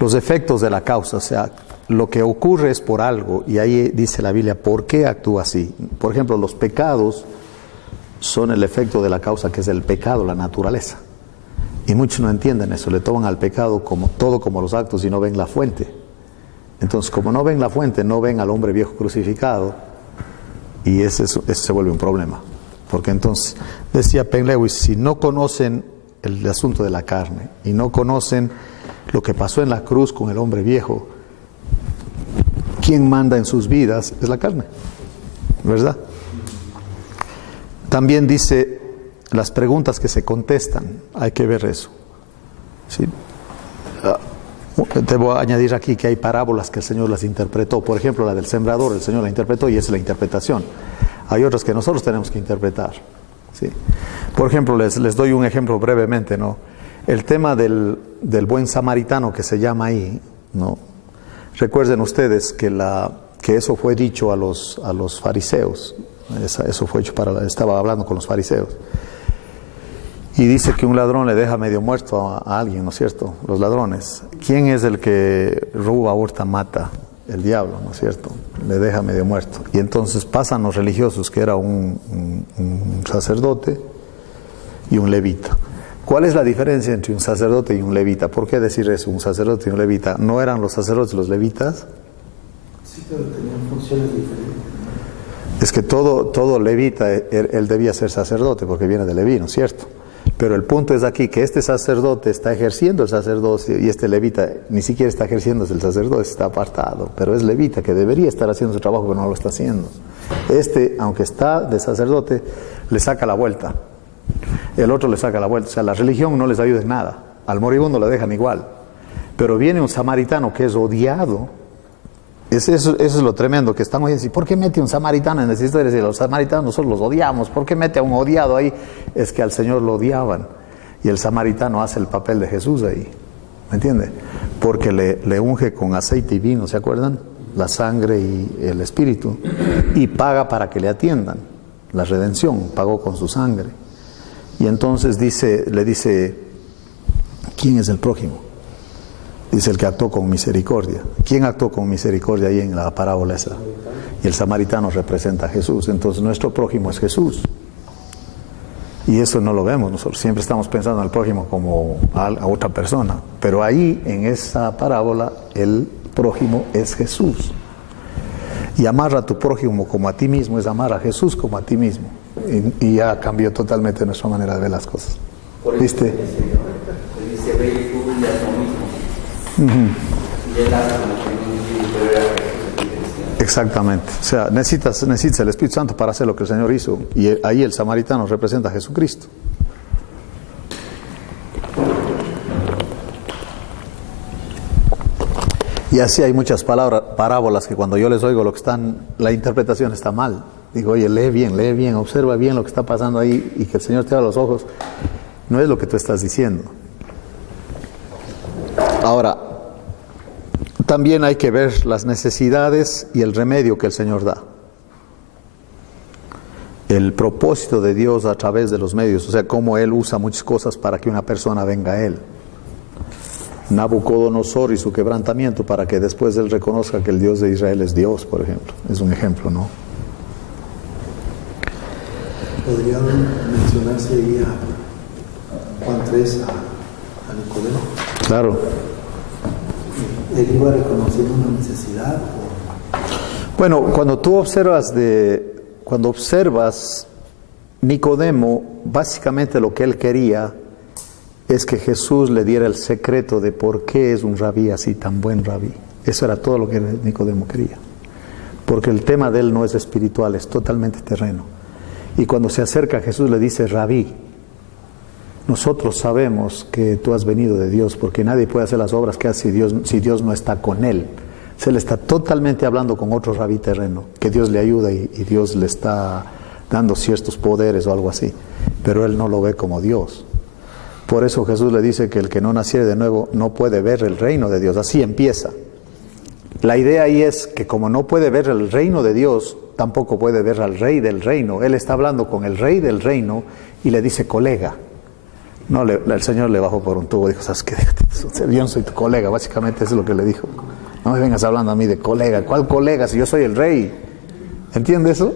Los efectos de la causa, o sea, lo que ocurre es por algo, y ahí dice la Biblia, ¿por qué actúa así? Por ejemplo, los pecados son el efecto de la causa, que es el pecado, la naturaleza. Y muchos no entienden eso, le toman al pecado como los actos y no ven la fuente. Entonces, como no ven la fuente, no ven al hombre viejo crucificado, y ese se vuelve un problema. Porque entonces, decía Penn Lewis, si no conocen el asunto de la carne, y no conocen lo que pasó en la cruz con el hombre viejo, quien manda en sus vidas es la carne, ¿verdad? También dice las preguntas que se contestan, hay que ver eso, ¿sí? Debo añadir aquí que hay parábolas que el Señor las interpretó. Por ejemplo, la del sembrador, el Señor la interpretó y esa es la interpretación. Hay otras que nosotros tenemos que interpretar, ¿sí? Por ejemplo, les doy un ejemplo brevemente, ¿no? El tema del buen samaritano que se llama ahí, ¿no? Recuerden ustedes que eso fue dicho a los fariseos. Eso fue hecho estaba hablando con los fariseos. Y dice que un ladrón le deja medio muerto a alguien, ¿no es cierto? Los ladrones. ¿Quién es el que roba, hurta, mata? El diablo, ¿no es cierto? Le deja medio muerto. Y entonces pasan los religiosos, que era un sacerdote y un levita. ¿Cuál es la diferencia entre un sacerdote y un levita? ¿Por qué decir eso, un sacerdote y un levita? ¿No eran los sacerdotes los levitas? Sí, pero tenían funciones diferentes. Es que todo levita, él debía ser sacerdote porque viene de Leví, ¿no es cierto? Pero el punto es aquí que este sacerdote está ejerciendo el sacerdocio y este levita ni siquiera está ejerciendo el sacerdocio, está apartado. Pero es levita que debería estar haciendo su trabajo, pero no lo está haciendo. Aunque está de sacerdote, le saca la vuelta. El otro le saca la vuelta. O sea, la religión no les ayuda en nada. Al moribundo le dejan igual. Pero viene un samaritano que es odiado. Eso es lo tremendo que estamos diciendo. ¿Por qué mete un samaritano en esa historia? Si los samaritanos nosotros los odiamos, ¿por qué mete a un odiado ahí? Es que al Señor lo odiaban y el samaritano hace el papel de Jesús ahí, ¿me entiende? Porque le unge con aceite y vino, ¿se acuerdan? La sangre y el espíritu, y paga para que le atiendan. La redención pagó con su sangre. Y entonces le dice, ¿quién es el prójimo? Dice el que actuó con misericordia. ¿Quién actuó con misericordia ahí en la parábola esa? Y el samaritano representa a Jesús. Entonces nuestro prójimo es Jesús. Y eso no lo vemos nosotros. Siempre estamos pensando en el prójimo como a otra persona. Pero ahí, en esa parábola, el prójimo es Jesús. Y amar a tu prójimo como a ti mismo es amar a Jesús como a ti mismo. Y ya cambió totalmente nuestra manera de ver las cosas. ¿Viste? Dice, ve y tú y haz lo mismo. Y él hace como que exactamente. O sea, necesitas el Espíritu Santo para hacer lo que el Señor hizo. Y ahí el samaritano representa a Jesucristo. Y así hay muchas parábolas que cuando yo les oigo la interpretación está mal. Digo, oye, lee bien, observa bien lo que está pasando ahí y que el Señor te abra los ojos. No es lo que tú estás diciendo. Ahora, también hay que ver las necesidades y el remedio que el Señor da. El propósito de Dios a través de los medios, o sea, cómo Él usa muchas cosas para que una persona venga a Él. Nabucodonosor y su quebrantamiento para que después Él reconozca que el Dios de Israel es Dios, por ejemplo. Es un ejemplo, ¿no? ¿Podría mencionarse ahí a Juan 3 a Nicodemo? Claro. ¿Él iba reconociendo una necesidad? Bueno, cuando observas Nicodemo, básicamente lo que él quería es que Jesús le diera el secreto de por qué es un rabí así, tan buen rabí. Eso era todo lo que Nicodemo quería. Porque el tema de él no es espiritual, es totalmente terreno. Y cuando se acerca a Jesús le dice, rabí, nosotros sabemos que tú has venido de Dios, porque nadie puede hacer las obras que hace si Dios no está con él. Se le está totalmente hablando con otro rabí terreno, que Dios le ayuda y Dios le está dando ciertos poderes o algo así. Pero él no lo ve como Dios. Por eso Jesús le dice que el que no naciere de nuevo no puede ver el reino de Dios. Así empieza. La idea ahí es que como no puede ver el reino de Dios, tampoco puede ver al rey del reino. Él está hablando con el rey del reino y le dice colega. No, el Señor le bajó por un tubo, dijo, ¿sabes qué? Yo no soy tu colega, básicamente eso es lo que le dijo. No me vengas hablando a mí de colega. ¿Cuál colega si yo soy el rey? ¿Entiendes eso?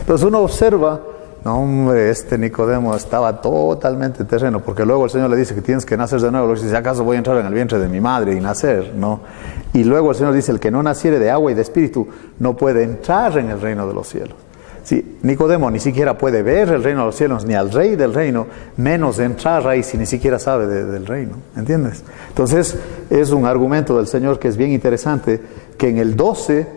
Entonces uno observa, no hombre, este Nicodemo estaba totalmente terreno, porque luego el Señor le dice que tienes que nacer de nuevo. Le dice, ¿acaso voy a entrar en el vientre de mi madre y nacer? No. Y luego el Señor dice, el que no naciere de agua y de espíritu no puede entrar en el reino de los cielos. Sí, Nicodemo ni siquiera puede ver el reino de los cielos, ni al rey del reino, menos entrar ahí si ni siquiera sabe del reino, ¿entiendes? Entonces es un argumento del Señor que es bien interesante, que en el 12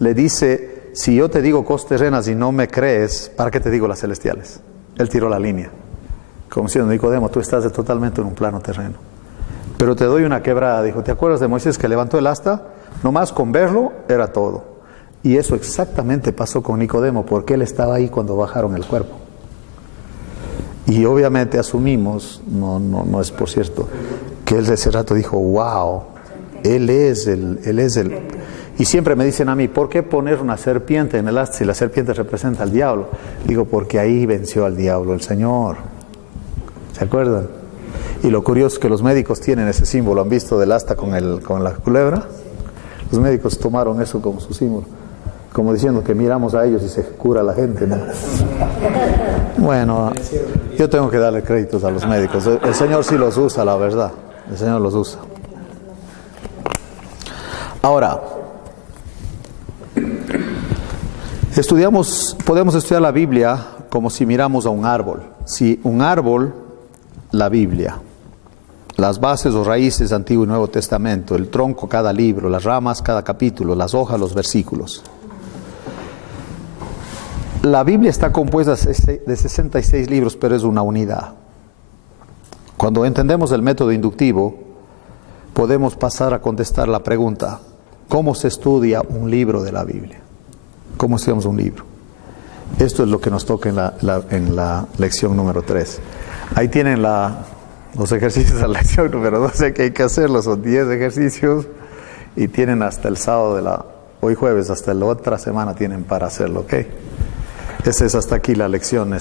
le dice, si yo te digo cosas terrenas y no me crees, ¿para qué te digo las celestiales? Él tiró la línea, como diciendo, Nicodemo, tú estás totalmente en un plano terreno, pero te doy una quebrada. Dijo, ¿te acuerdas de Moisés que levantó el asta? Nomás con verlo era todo. Y eso exactamente pasó con Nicodemo, porque él estaba ahí cuando bajaron el cuerpo. Y obviamente asumimos, no es por cierto, que él de ese rato dijo, wow, él es el. Y siempre me dicen a mí, ¿por qué poner una serpiente en el asta si la serpiente representa al diablo? Digo, porque ahí venció al diablo el Señor. ¿Se acuerdan? Y lo curioso es que los médicos tienen ese símbolo. ¿Han visto del asta con la culebra? Los médicos tomaron eso como su símbolo. Como diciendo que miramos a ellos y se cura la gente, ¿no? Bueno, yo tengo que darle créditos a los médicos. El Señor sí los usa, la verdad. El Señor los usa. Ahora, Podemos estudiar la Biblia como si miramos a un árbol. Si un árbol, la Biblia, las bases o raíces, Antiguo y Nuevo Testamento, el tronco, cada libro, las ramas, cada capítulo, las hojas, los versículos. La Biblia está compuesta de 66 libros, pero es una unidad. Cuando entendemos el método inductivo, podemos pasar a contestar la pregunta: ¿cómo se estudia un libro de la Biblia? ¿Cómo estudiamos un libro? Esto es lo que nos toca en la lección número 3. Ahí tienen los ejercicios de la lección número 12 que hay que hacerlos. Son 10 ejercicios y tienen hasta el sábado hoy jueves, hasta la otra semana tienen para hacerlo, ¿ok? Esa es hasta aquí la lección,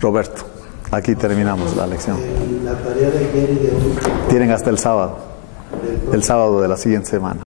Roberto. Aquí terminamos la lección. La tarea de ayer y de hoy. Tienen hasta el sábado de la siguiente semana.